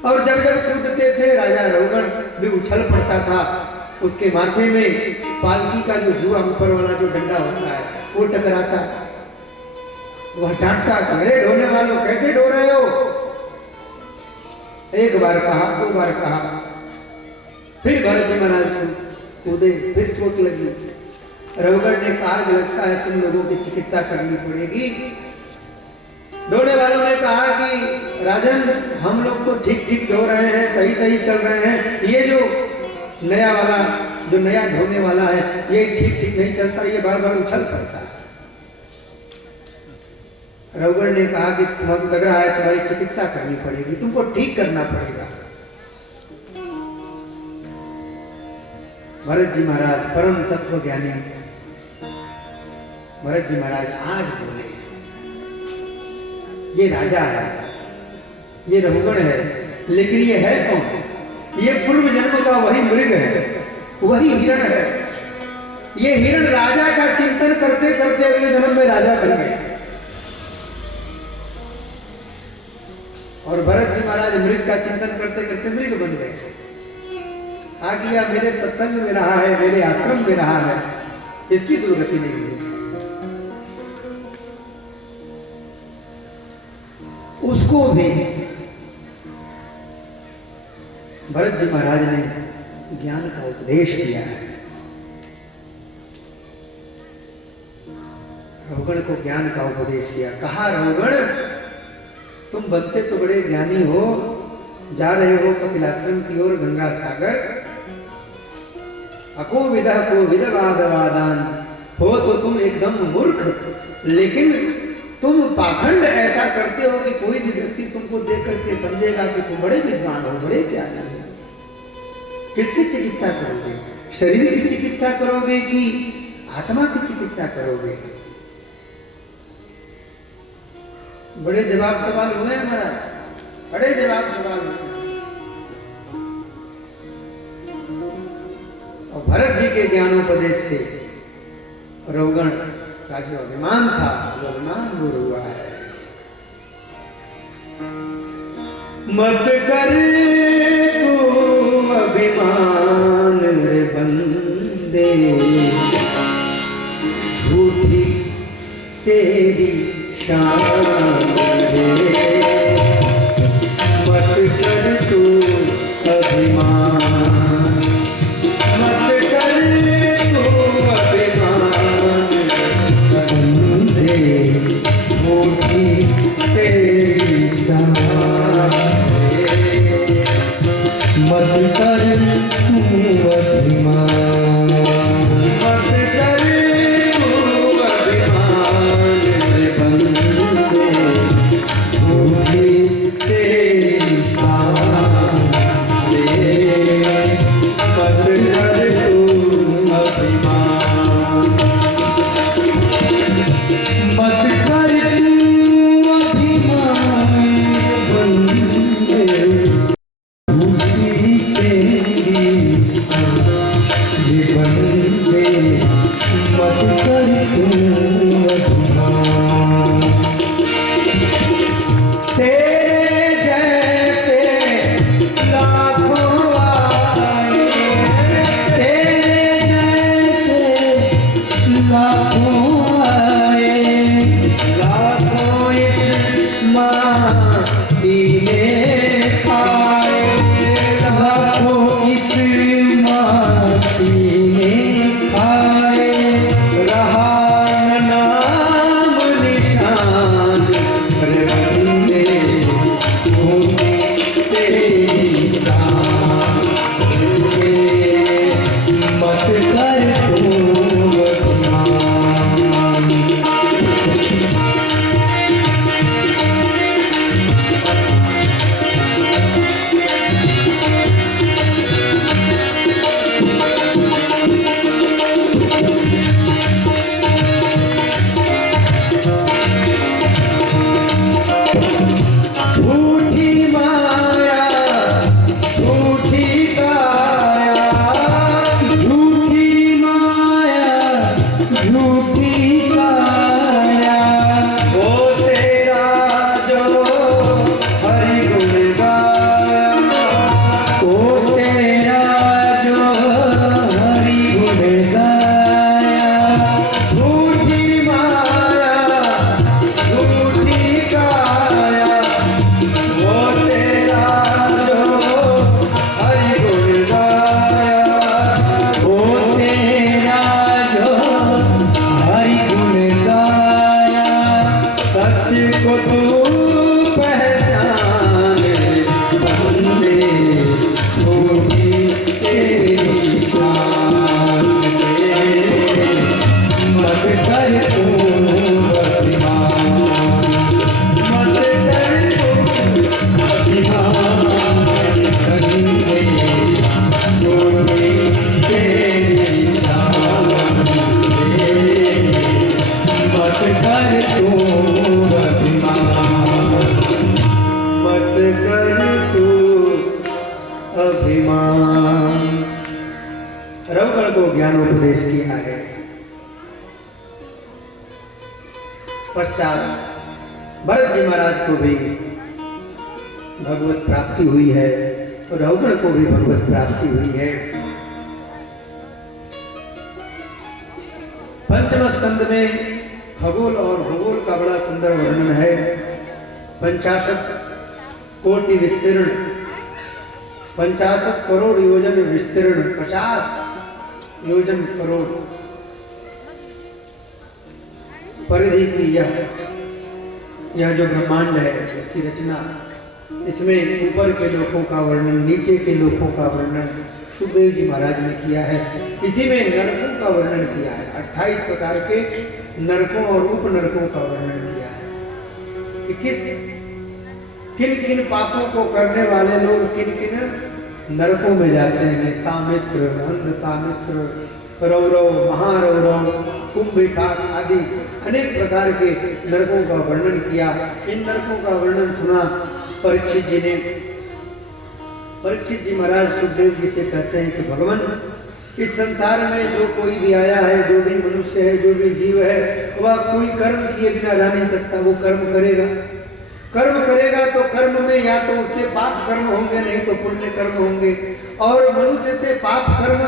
और जब जब कूदते थे राजा रघुगण भी उछल पड़ता था। उसके माथे में पालकी का जो जुआ ऊपर वाला जो डंडा होता है वो टकराता। वह डांटता, अरे ढोने वालों कैसे ढो रहे हो। एक बार कहा, दो बार कहा, फिर भरत जी महाराज कूदे, फिर चोट लगी। रघुगण ने कहा कि लगता है तुम लोगों की चिकित्सा करनी पड़ेगी। ढोने वालों ने कहा कि राजन हम लोग तो ठीक ठीक ढो रहे हैं, सही सही चल रहे हैं, ये जो नया वाला जो नया ढोने वाला है ये ठीक ठीक नहीं चलता, ये बार बार उछल पड़ता है। रघुगण ने कहा कि तुम्हें लग रहा है तुम्हारी चिकित्सा करनी पड़ेगी, तुमको ठीक करना पड़ेगा। भरत जी महाराज परम तत्व ज्ञानी भरत जी महाराज आज बोले, ये राजा है, ये रघुगण है, लेकिन ये है कौन? ये पूर्व जन्म का वही मृग है, वही हिरण है। ये हिरण राजा का चिंतन करते करते अगले जन्म में राजा बन गए। और भरत जी महाराज मृग का चिंतन करते करते मृग बन गए। आ गया मेरे सत्संग में रहा है, मेरे आश्रम में रहा है, इसकी दुर्गति नहीं होनी चाहिए। उसको भी भरत जी महाराज ने ज्ञान का उपदेश दिया है। रघुगण को ज्ञान का उपदेश किया। कहा रघुगण तुम बनते तो बड़े ज्ञानी हो, जा रहे हो कपिलाश्रम की ओर गंगा सागर, अको विदह को विदवादवादान हो तो तुम एकदम मूर्ख, लेकिन तुम पाखंड ऐसा करते हो कि कोई भी व्यक्ति तुमको देख करके समझेगा कि तुम बड़े विद्वान हो, बड़े ज्ञानी हो। किसकी चिकित्सा करोगे? शरीर की चिकित्सा करोगे कि आत्मा की चिकित्सा करोगे? बड़े जवाब सवाल हुए हमारा, बड़े जवाब सवाल हुए। और भरत जी के ज्ञानोपदेश से रघुगण का जो अभिमान था वो अभिमान दूर हुआ है। मत कर तू अभिमान रे बंदे, झूठी तेरी शान रे। अभिमान। रघुगण को ज्ञानोपदेश किया है। पश्चात भरत जी महाराज को भी भगवत प्राप्ति हुई है और रघुगण को भी भगवत प्राप्ति हुई है। पंचम स्कंद में खगोल और भूगोल का बड़ा सुंदर वर्णन है। 50 कोटि विस्तीर्ण, 50 करोड़ योजन विस्तीर्ण, 50 योजन करोड़ परिधि की यह जो ब्रह्मांड है इसकी रचना, इसमें ऊपर के लोकों का वर्णन, नीचे के लोकों का वर्णन सुखदेव जी महाराज ने किया है। इसी में नरकों का वर्णन किया है। 28 प्रकार के नरकों और उप नरकों का वर्णन किया है कि किन किन पापों को करने वाले लोग किन किन नरकों में जाते हैं। तामिश्र, अंध तामिश्र, रौरव, महारौरव, कुंभिकाक आदि अनेक प्रकार के नरकों का वर्णन किया। इन नरकों का वर्णन सुना परीक्षित जी ने। परीक्षित जी महाराज सुखदेव जी से कहते हैं कि भगवान, इस संसार में जो कोई भी आया है, जो भी मनुष्य है, जो भी जीव है, वह कोई कर्म किए बिना रह नहीं सकता। वो कर्म करेगा, कर्म करेगा तो कर्म में या तो उससे पाप कर्म होंगे, नहीं तो पुण्य कर्म होंगे। और मनुष्य से पाप कर्म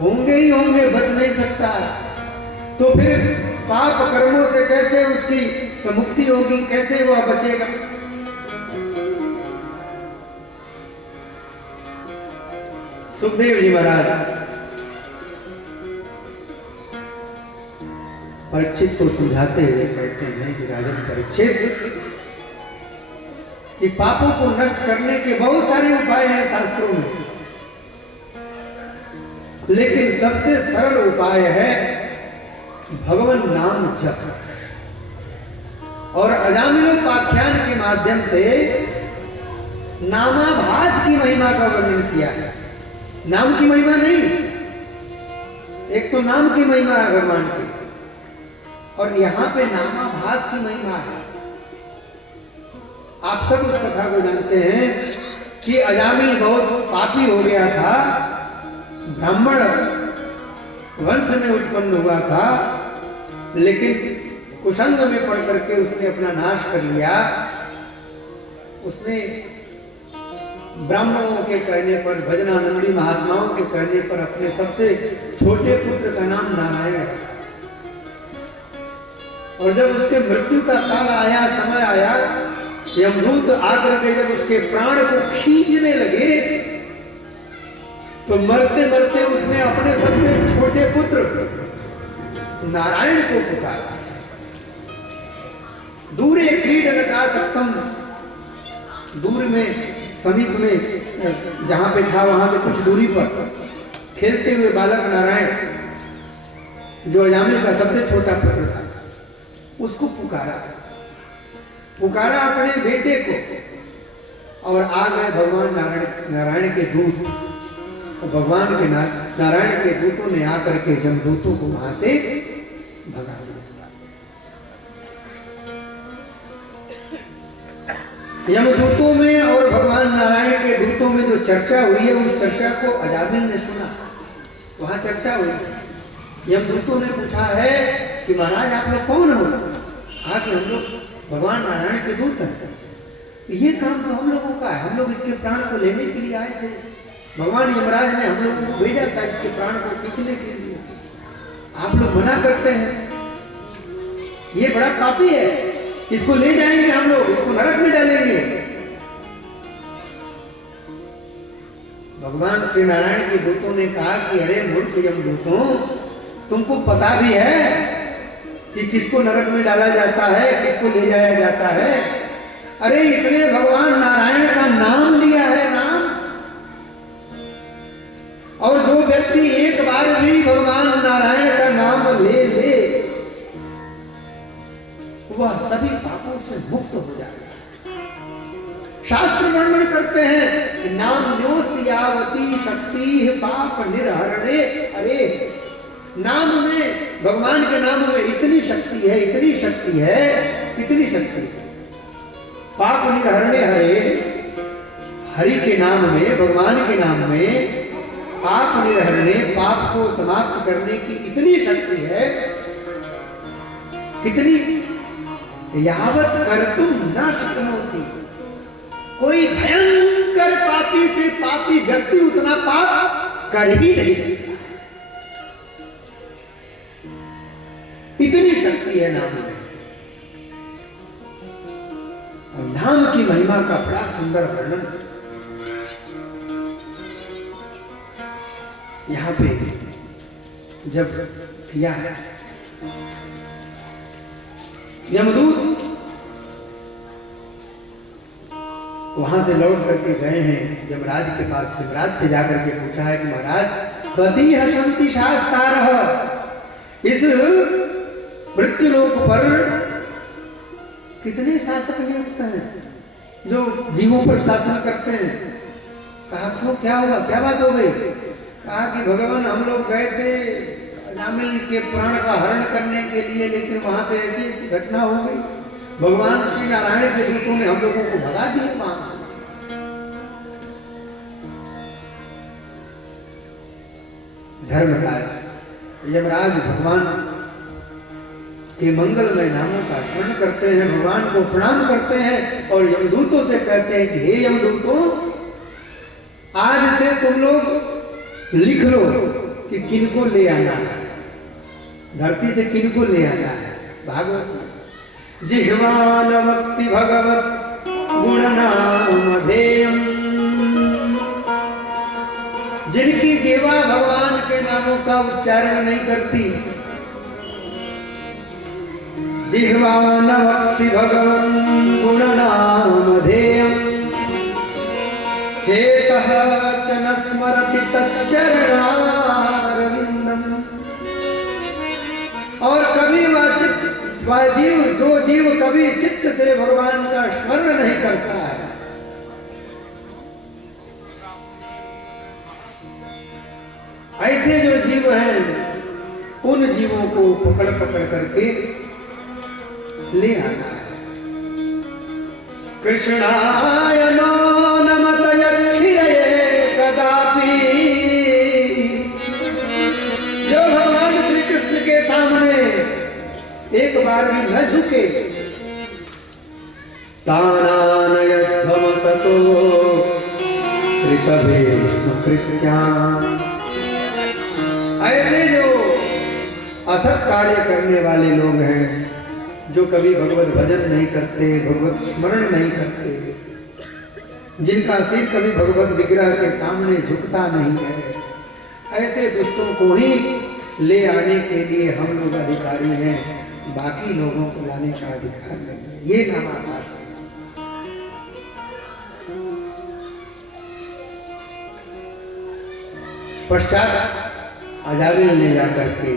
होंगे ही होंगे, बच नहीं सकता। तो फिर पाप कर्मों से कैसे उसकी मुक्ति होगी, कैसे वह बचेगा? सुखदेव जी महाराज परीक्षित को समझाते हुए कहते हैं कि राजन परीक्षित, कि पापों को नष्ट करने के बहुत सारे उपाय हैं शास्त्रों में, लेकिन सबसे सरल उपाय है भगवान नाम जप। और अजामिलोपाख्यान के माध्यम से नामाभास की महिमा का वर्णन किया है। नाम की महिमा नहीं, एक तो नाम की महिमा है भगवान की, और यहां पे नामाभास की महिमा है। आप सब उस कथा को जानते हैं कि अजामिल बहुत पापी हो गया था, ब्राह्मण वंश में उत्पन्न हुआ था, लेकिन कुसंग में पड़ करके उसने अपना नाश कर लिया। उसने ब्राह्मणों के कहने पर, भजनानंदी महात्माओं के कहने पर अपने सबसे छोटे पुत्र का नाम नारायण रखा। और जब उसके मृत्यु का काल आया, समय आया, यमदूत आकर के जब उसके प्राण को खींचने लगे, तो मरते मरते उसने अपने सबसे छोटे पुत्र नारायण को पुकारा। दूरे क्रीडन का सप्तम, दूर में, समीप में जहां पे था वहां से कुछ दूरी पर खेलते हुए बालक नारायण, जो अजामिल का सबसे छोटा पुत्र था, उसको पुकारा अपने बेटे को। और आ गए भगवान नारायण के दूत। तो भगवान के नारायण के दूतों ने आकर के जमदूतों को वहां से भगा दिया। यमदूतों में और भगवान नारायण के दूतों में जो चर्चा हुई है, उस चर्चा को अजामिल ने सुना। वहां चर्चा हुई। यमदूतों ने पूछा है कि महाराज आप लोग कौन हो? कहा कि हम लोग भगवान नारायण के दूत हैं। ये काम तो हम लोगों का है, हम लोग इसके प्राण को लेने के लिए आए थे। भगवान यमराज ने हम लोगों को भेजा था इसके प्राण को खींचने के लिए। आप लोग मना करते हैं, ये बड़ा पापी है, इसको ले जाएंगे हम लोग, इसको नरक में डालेंगे। भगवान श्री नारायण के दूतों ने कहा कि अरे मूर्ख यमदूतों, तुमको पता भी है कि किसको नरक में डाला जाता है, किसको ले जाया जाता है? अरे इसने भगवान नारायण का नाम लिया है, नाम। और जो व्यक्ति एक बार भी भगवान नारायण का नाम ले वह सभी पापों से मुक्त हो जाएगा। शास्त्र वर्णन करते हैं नाम न्योस्त यावती शक्ति पाप निर्हरणे। अरे नाम में, भगवान के नाम में इतनी शक्ति है, इतनी शक्ति है, कितनी शक्ति है। पाप निर्हरणे हरे हरि के नाम में, भगवान के नाम में पाप निहरने, पाप को समाप्त करने की इतनी शक्ति है, कितनी, यावत कर्तुम न शक्नोति। कोई भयंकर पापी से पापी व्यक्ति उतना पाप कर ही नहीं सकता। इतनी शक्ति है नाम में। और नाम की महिमा का बड़ा सुंदर वर्णन यहां पे जब किया है। यमदूत वहां से लौट करके गए हैं यमराज के पास। यमराज से जाकर के पूछा है कि महाराज कति हसंति शास्तारः, इस मृत्युलोक पर कितने शासक नियुक्त हैं जो जीवों पर शासन करते हैं। कहा क्यों, क्या होगा, क्या बात हो गई। कहा कि भगवान हम लोग गए थे अजामिल के प्राण का हरण करने के लिए, लेकिन वहां पे ऐसी ऐसी घटना हो गई, भगवान श्री नारायण के दूतों ने हम लोगों को भगा दिया वहां से। धर्मराज यमराज भगवान के मंगलमय नामों का स्मरण करते हैं, भगवान को प्रणाम करते हैं और यमदूतों से कहते हैं कि हे यमदूतों, आज से तुम लोग लिख लो कि किनको ले आना है, धरती से किनको ले आना है। भागवत में जिह्वान भक्ति भगवत गुणनामधेयम्, जिनकी जीवा भगवान के नामों का उच्चारण नहीं करती, जिह्वान भक्ति भगवन् गुणनामधेयम् चेतः च न स्मरति तच्चरणारविन्दम्, और कभी वह जीव, जो जीव कभी चित्त से भगवान का स्मरण नहीं करता है, ऐसे जो जीव हैं उन जीवों को पकड़ पकड़ करके ले आना है। कृष्णाय नो नमत यक्षिरये कदापि, जो भगवान श्री कृष्ण के सामने एक बार भी न झुके, तानानयध्वम सतो कृतभेष्णु कृत्याम्, ऐसे जो असत कार्य करने वाले लोग हैं, जो कभी भगवत भजन नहीं करते, भगवत स्मरण नहीं करते, जिनका सिर कभी भगवत विग्रह के सामने झुकता नहीं है, ऐसे दुष्टों को ही ले आने के लिए हम लोग अधिकारी हैं, बाकी लोगों को लाने का अधिकार नहीं है। ये नामाभास है। पश्चात अजामिल ने जाकर के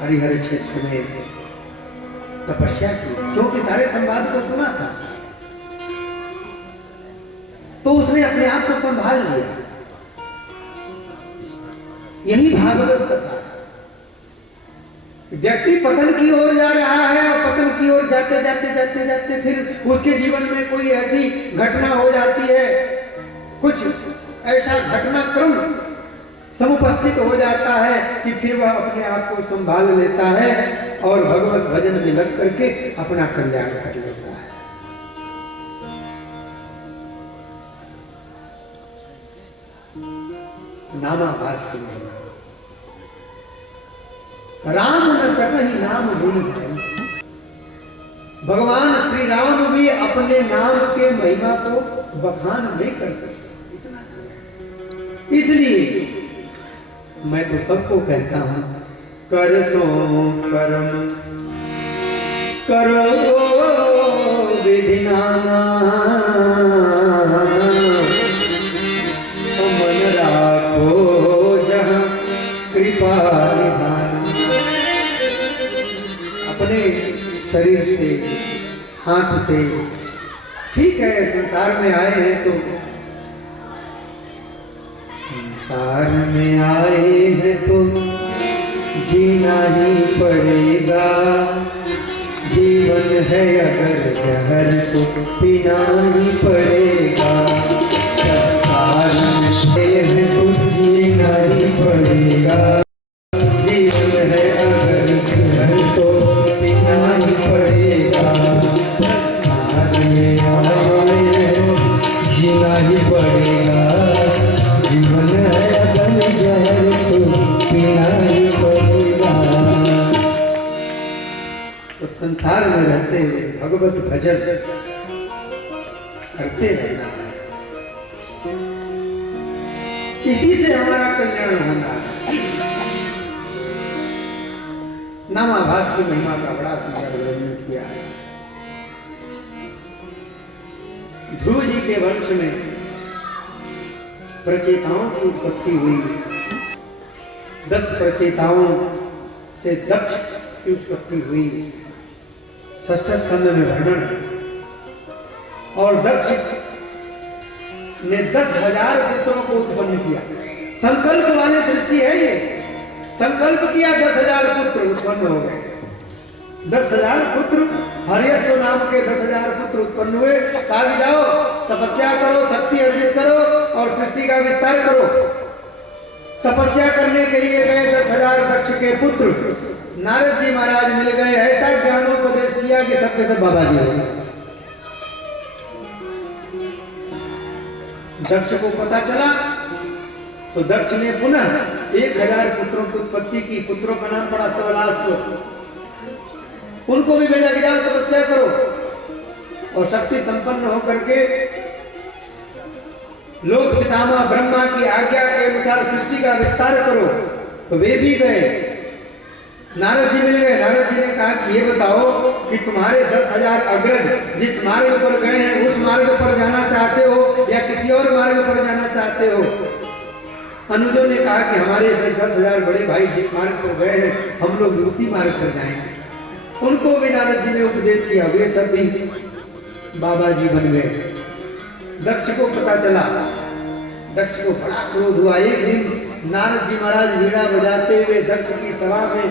हरिहर क्षेत्र में तपस्या की, क्योंकि सारे संवाद को सुना था, तो उसने अपने आप को संभाल लिया। यही भागवत कथा। व्यक्ति पतन की ओर जा रहा है और पतन की ओर जाते जाते जाते जाते फिर उसके जीवन में कोई ऐसी घटना हो जाती है, कुछ ऐसा घटनाक्रम समुपस्थित हो जाता है कि फिर वह अपने आप को संभाल लेता है और भगवत भजन में लग करके अपना कल्याण कर लेता है। नामाभास की महिमा। राम न सकहि नाम गुण भाई, भगवान श्री राम भी अपने नाम के महिमा को बखान नहीं कर सकते, इतना। इसलिए मैं तो सबको कहता हूं, कर सो कर्म करो विधि नामा, मन राखो जहां कृपा निधान। अपने शरीर से, हाथ से, ठीक है संसार में आए हैं तो संसार में आए हैं तो जीना ही पड़ेगा, जीवन है अगर जहर तो पीना ही पड़ेगा। भगवत भजन करते रहना है। इसी से हमारा कल्याण होना है। नामाभास की महिमा का बड़ा सुंदर वर्णन किया है। ध्रुव जी के वंश में प्रचेताओं की उत्पत्ति हुई। 10 प्रचेताओं से दक्ष की उत्पत्ति हुई। षष्ठ स्कंद में वर्णन। और दक्ष ने 10,000 पुत्रों को उत्पन्न किया। संकल्प वाली सृष्टि है ये। संकल्प किया 10,000 पुत्र उत्पन्न हो गए। 10,000 पुत्र, हरियश्व नाम के 10,000 पुत्र उत्पन्न हुए। कहा कि जाओ तपस्या करो, शक्ति अर्जित करो और सृष्टि का विस्तार करो। तपस्या करने के लिए गए 10,000 दक्ष के पुत्र। नारद जी महाराज मिल गए, ऐसा ज्ञानोपदेश किया कि सबके सब बाबा जी हो गए। दक्ष को पता चला तो दक्ष ने पुनः 1,000 पुत्रों की उत्पत्ति की। पुत्रों का नाम पड़ा सबलाश्व। उनको भी भेजा कि जाओ तपस्या करो और शक्ति संपन्न होकर के लोक पितामह ब्रह्मा की आज्ञा के अनुसार सृष्टि का विस्तार करो। तो वे भी गए। नारद जी मिल गए। नारद जी ने कहा कि ये बताओ कि तुम्हारे 10,000 अग्रज जिस मार्ग पर गए हैं उस मार्ग पर जाना चाहते हो या किसी और मार्ग पर जाना चाहते हो? अनुजों ने कहा कि हमारे 10,000 बड़े भाई जिस मार्ग पर गए हैं हम लोग उसी मार्ग पर जाएंगे। उनको भी नारद जी ने उपदेश किया। वे सब भी बाबा जी बन गए। दक्ष को पता चला। दक्ष को बड़ा क्रोध हुआ। एक दिन नारद जी महाराज वीणा बजाते हुए दक्ष की सभा में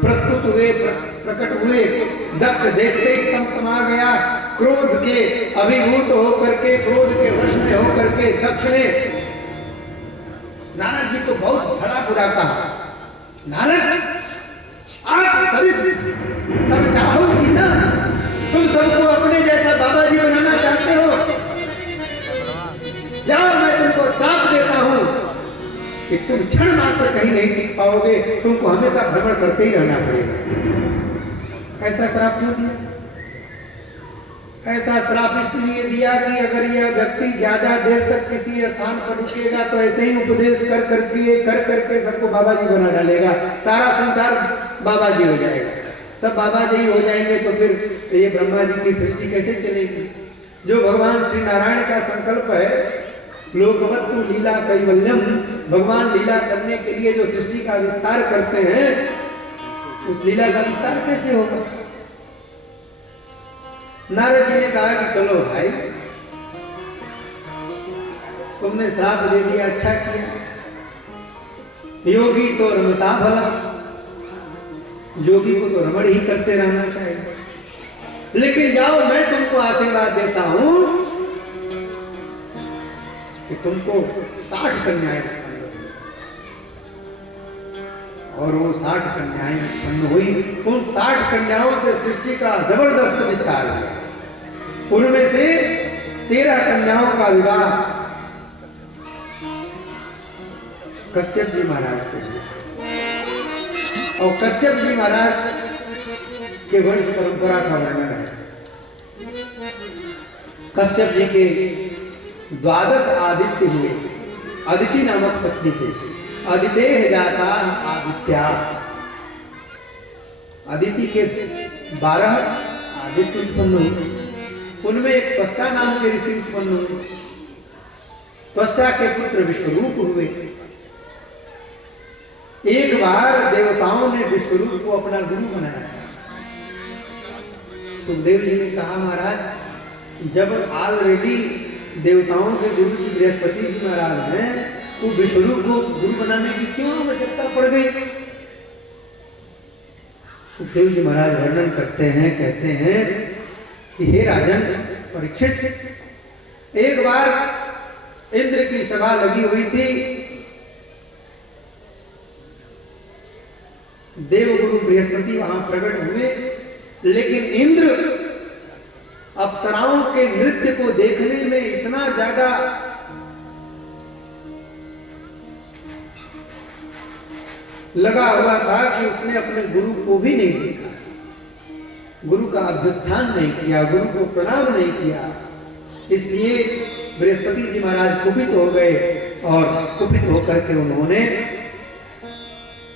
प्रस्तुत हुए, प्रकट हुए। दक्ष देखते ही तमतमा गया। क्रोध के अभिभूत होकर के, क्रोध के वश में होकर के दक्ष ने नारद जी को बहुत भला बुरा कहा। नारद, आप सरिस सब चाहो कि ना? तुम सबको अपने जैसा बाबा जी बनाना चाहते हो? जाओ, मैं तुमको श्राप देता हूं कि तुम क्षण मात्र कहीं नहीं टिक पाओगे। तुमको हमेशा भ्रमण करते ही रहना पड़ेगा। ऐसा श्राप क्यों दिया? ऐसा श्राप इसलिए दिया कि अगर यह व्यक्ति ज्यादा देर तक किसी स्थान पर रुकेगा तो ऐसे ही उपदेश कर करके सबको बाबा जी बना डालेगा। सारा संसार बाबा जी हो जाएगा। सब बाबा जी हो जाएंगे तो फिर ये ब्रह्मा जी की सृष्टि कैसे चलेगी? जो भगवान श्री नारायण का संकल्प है, लोकवत्तु लीला कैवल्यम, भगवान लीला करने के लिए जो सृष्टि का विस्तार करते हैं, उस लीला का विस्तार कैसे होगा? नारद जी ने कहा कि चलो भाई, तुमने श्राप दे दिया, अच्छा किया। योगी तो रमता भला, योगी को तो रमण ही करते रहना चाहिए। लेकिन जाओ, मैं तुमको आशीर्वाद देता हूं कि तुमको 60 कन्याएं उत्पन्न हुई। और वो 60 कन्याएं उत्पन्न हुई। उन 60 कन्याओं से सृष्टि का जबरदस्त विस्तार हुआ। उनमें से 13 कन्याओं का विवाह कश्यप जी महाराज से। और कश्यप जी महाराज के वंश परंपरा का वर्णन है। कश्यप जी के 12 आदित्य हुए। अदिति नामक पत्नी से। अदितेह जाता आदित्या। अदिति के 12 आदित्य उत्पन्न हुए। उनमें एक त्वष्टा नाम के ऋषि उत्पन्न हुए। त्वष्टा के पुत्र विश्वरूप हुए। एक बार देवताओं ने विश्वरूप को अपना गुरु बनाया। सुखदेव जी ने कहा, महाराज, जब ऑलरेडी देवताओं के गुरु जी बृहस्पति जी महाराज हैं, तो विश्वरूप को गुरु बनाने की क्यों आवश्यकता पड़ गई? सुखदेव जी महाराज वर्णन करते हैं, कहते हैं कि हे राजन परीक्षित, एक बार इंद्र की सभा लगी हुई थी। देवगुरु बृहस्पति वहां प्रकट हुए, लेकिन इंद्र अप्सराओं के नृत्य को देखने में इतना ज्यादा लगा हुआ था कि उसने अपने गुरु को भी नहीं देखा। गुरु का अभ्युत्थान नहीं किया, गुरु को प्रणाम नहीं किया। इसलिए बृहस्पति जी महाराज कुपित हो गए और कुपित होकर के उन्होंने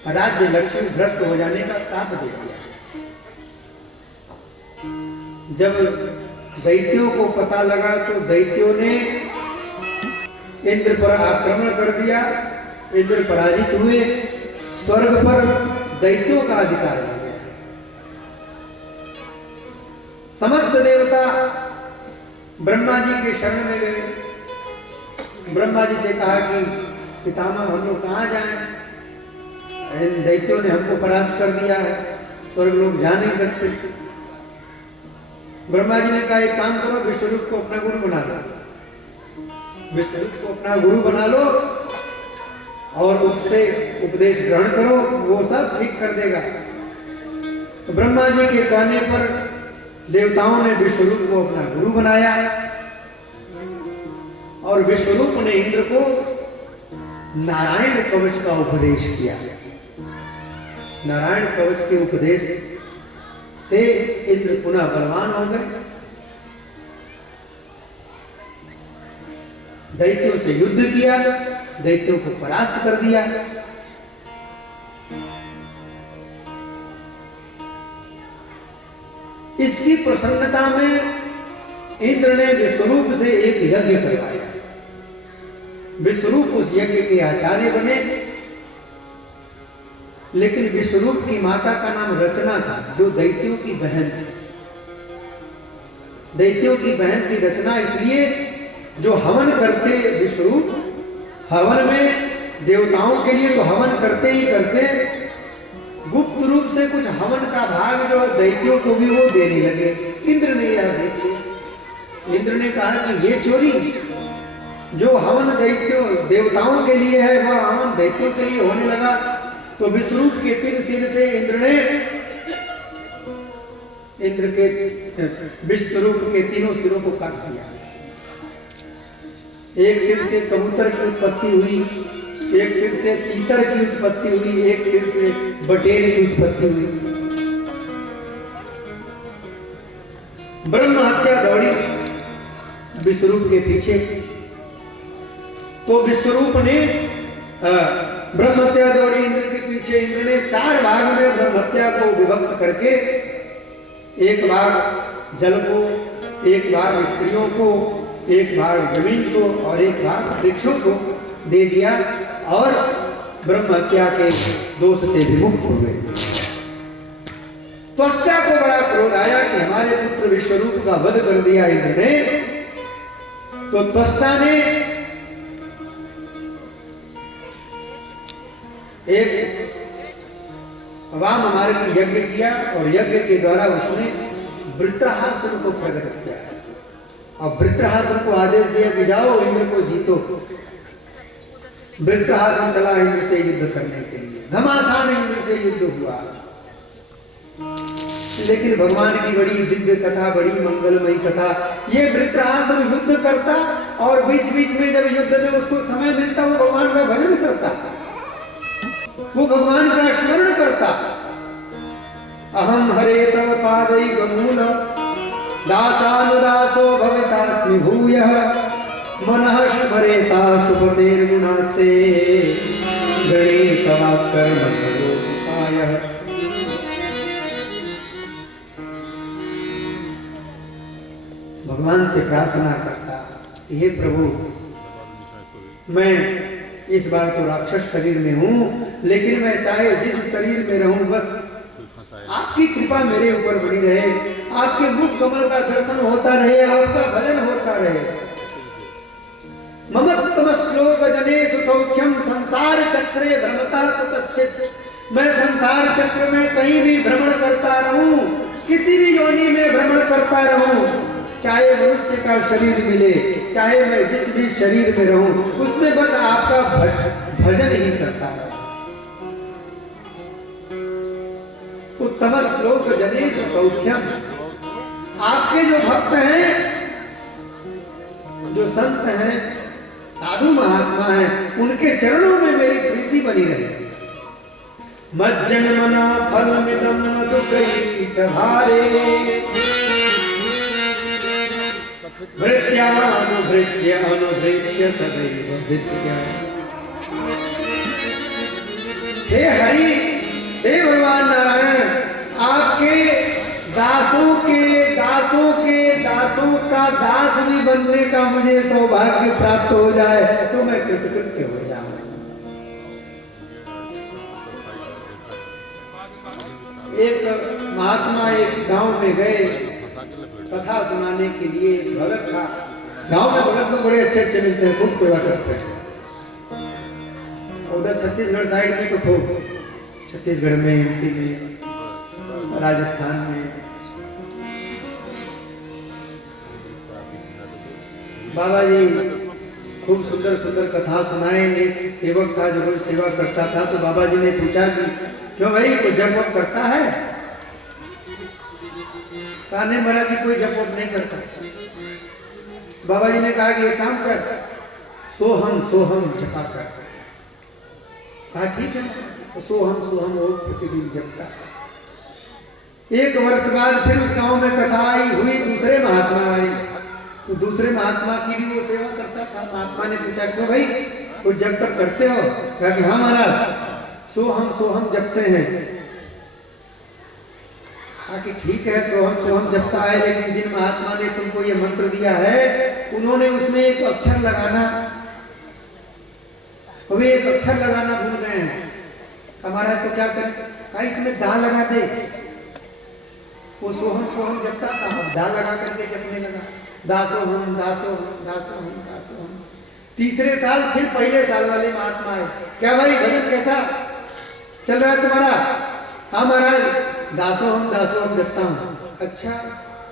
राज्य लक्ष्मी भ्रष्ट हो जाने का श्राप दे दिया। जब दैत्यों को पता लगा तो दैत्यों ने इंद्र पर आक्रमण कर दिया। इंद्र पराजित हुए, स्वर्ग पर दैत्यों का अधिकार हो गया। समस्त देवता ब्रह्मा जी के शरण में गए। ब्रह्मा जी से कहा कि पितामह हम लोग कहाँ जाएं? दैत्यों ने हमको परास्त कर दिया है, स्वर्ग लोग जा नहीं सकते। ब्रह्मा जी ने कहा एक काम करो, विश्वरूप को अपना गुरु बना लो, विश्वरूप को अपना गुरु बना लो और उससे उपदेश ग्रहण करो, वो सब ठीक कर देगा। तो ब्रह्मा जी के कहने पर देवताओं ने विश्वरूप को अपना गुरु बनाया और विश्वरूप ने इंद्र को नारायण कवच का उपदेश किया। नारायण कवच के उपदेश से इंद्र पुनः बलवान हो गए, दैत्यों से युद्ध किया, दैत्यों को परास्त कर दिया। इसकी प्रसन्नता में इंद्र ने विश्वरूप से एक यज्ञ करवाया। विश्वरूप उस यज्ञ के आचार्य बने, लेकिन विश्वरूप की माता का नाम रचना था, जो दैत्यों की बहन थी। दैत्यों की बहन थी रचना, इसलिए जो हवन करते विश्वरूप, हवन में देवताओं के लिए तो हवन करते ही करते, गुप्त रूप से कुछ हवन का भाग जो दैत्यों को भी वो देने लगे। इंद्र ने यह देख लिया। इंद्र ने कहा कि ये चोरी, जो हवन दैत्यों देवताओं के लिए है वह हवन दैत्यों के लिए होने लगा। तो विश्वरूप के 3 सिर थे, इंद्र के विश्वरूप के 3 सिरों को काट दिया। एक सिर से कबूतर की उत्पत्ति हुई, एक सिर से तीतर की उत्पत्ति हुई, एक सिर से बटेर की उत्पत्ति हुई। ब्रह्म हत्या दौड़ी विश्वरूप के पीछे। तो विश्वरूप ने ब्रह्म हत्या दौड़ी इंद्र के पीछे। इंद्र ने 4 भाग में ब्रह्म हत्या को विभक्त करके, एक भाग जल को, एक भाग स्त्रियों को, एक भाग जमीन को और एक भाग वृक्षों को दे दिया और ब्रह्म हत्या के दोष से विमुक्त हो गए। त्वष्टा को बड़ा क्रोध आया कि हमारे पुत्र विश्वरूप का वध कर दिया इंद्र ने। तो त्वष्टा ने एक वाम मार्ग यज्ञ किया और यज्ञ के द्वारा उसने वृत्रहासुर को प्रकट किया और वृत्रहासुर को आदेश दिया कि जाओ इंद्र को जीतो। वृत्रहासुर चला इंद्र से युद्ध करने के लिए, घमासान इंद्र से युद्ध हुआ। लेकिन भगवान की बड़ी दिव्य कथा, बड़ी मंगलमयी कथा, ये वृत्रहासुर युद्ध करता और बीच बीच में जब युद्ध में उसको समय मिलता वो भगवान का भजन करता, वो भगवान का स्मरण करता। अहम हरे तव पादै गमूल दासानुदासो भवितास्मि भूयः मनः स्मरेता सुपतेर्गुणास्ते गणे तवाकर्मफलोपायः। भगवान से प्रार्थना करता, हे प्रभु मैं इस बार तो राक्षस शरीर में हूं, लेकिन मैं चाहे जिस शरीर में रहूं बस आपकी कृपा मेरे ऊपर बनी रहे, आपके मुख कमल का दर्शन होता रहे, आपका भजन होता रहे। ममत्तम श्लोक जनेषु सौख्यम संसार चक्रे भ्रमता कुतश्चित्। मैं संसार चक्र में कहीं भी भ्रमण करता रहूं, किसी भी योनि में भ्रमण करता रहूं, चाहे मनुष्य का शरीर मिले, चाहे मैं जिस भी शरीर में रहूं, उसमें बस आपका भजन ही करता रहूं। उत्तम श्लोक जनेषु सौख्यम। आपके जो भक्त हैं, जो संत हैं, साधु महात्मा हैं, उनके चरणों में मेरी प्रीति बनी रहे। मज्जन्मना फलमिदं मधुकैटभारे भृत्यानुभृत्य अनुभृत्य सदैव भृत्या। हे हरि, हे भगवान नारायण, आपके दासों का दास भी बनने का मुझे सौभाग्य प्राप्त हो जाए तो मैं कृतकृत्य हो जाऊं। एक महात्मा एक गांव में गए कथा सुनाने के लिए। भगत था, गांव में भगत तो बड़े अच्छे अच्छे मिलते हैं, खूब सेवा करते हैं। उधर छत्तीसगढ़ साइड में तो खूब, छत्तीसगढ़ में, एमपी में, राजस्थान में बाबा जी खूब सुंदर सुंदर कथा सुनाए। एक सेवक था जो रोज सेवा करता था, तो बाबा जी ने पूछा कि क्यों भाई कोई जप वप करता है? कहा नहीं महाराज जी, कोई जप वप नहीं करता। बाबा जी ने कहा कि एक काम कर, सोहम सोहम जपा कर। कहा ठीक है, तो सोहम सोहम वो प्रतिदिन जपता। एक वर्ष बाद फिर उस गांव में कथा आई हुई, दूसरे महात्मा आए, तो दूसरे महात्मा की भी वो सेवा करता था। महात्मा ने पूछा क्यों भाई कुछ जप तक करते हो? कहा कि हाँ महाराज, सोहम जपते हैं। कहा कि ठीक है, सोहम जपता है, लेकिन जिन महात्मा ने तुमको ये मंत्र दिया है उन्होंने उसमें एक अक्षर लगाना, अभी एक अक्षर लगाना भूल गए हैं। हमारा तो क्या करें? कहा इसमें दा लगा दे। वो सोहम जपता था, अब दा लगा करके जपने लगा, दासोहम दासोहम दासोहम दासोहम। तीसरे साल फिर पहले साल वाले महात्मा आए। क्या भाई भजन कैसा चल रहा है तुम्हारा? हाँ महाराज, दासोहम जपता हूँ। अच्छा,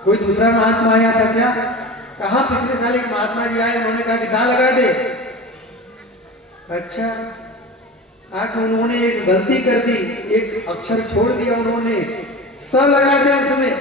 कोई दूसरा महात्मा आया था क्या? कहा पिछले साल एक महात्मा जी आए, उन्होंने कहा कि दा लगा दे। अच्छा, आके उन्होंने एक गलती कर दी, एक अक्षर छोड़ दिया, उन्होंने स लगा दिया उसमें।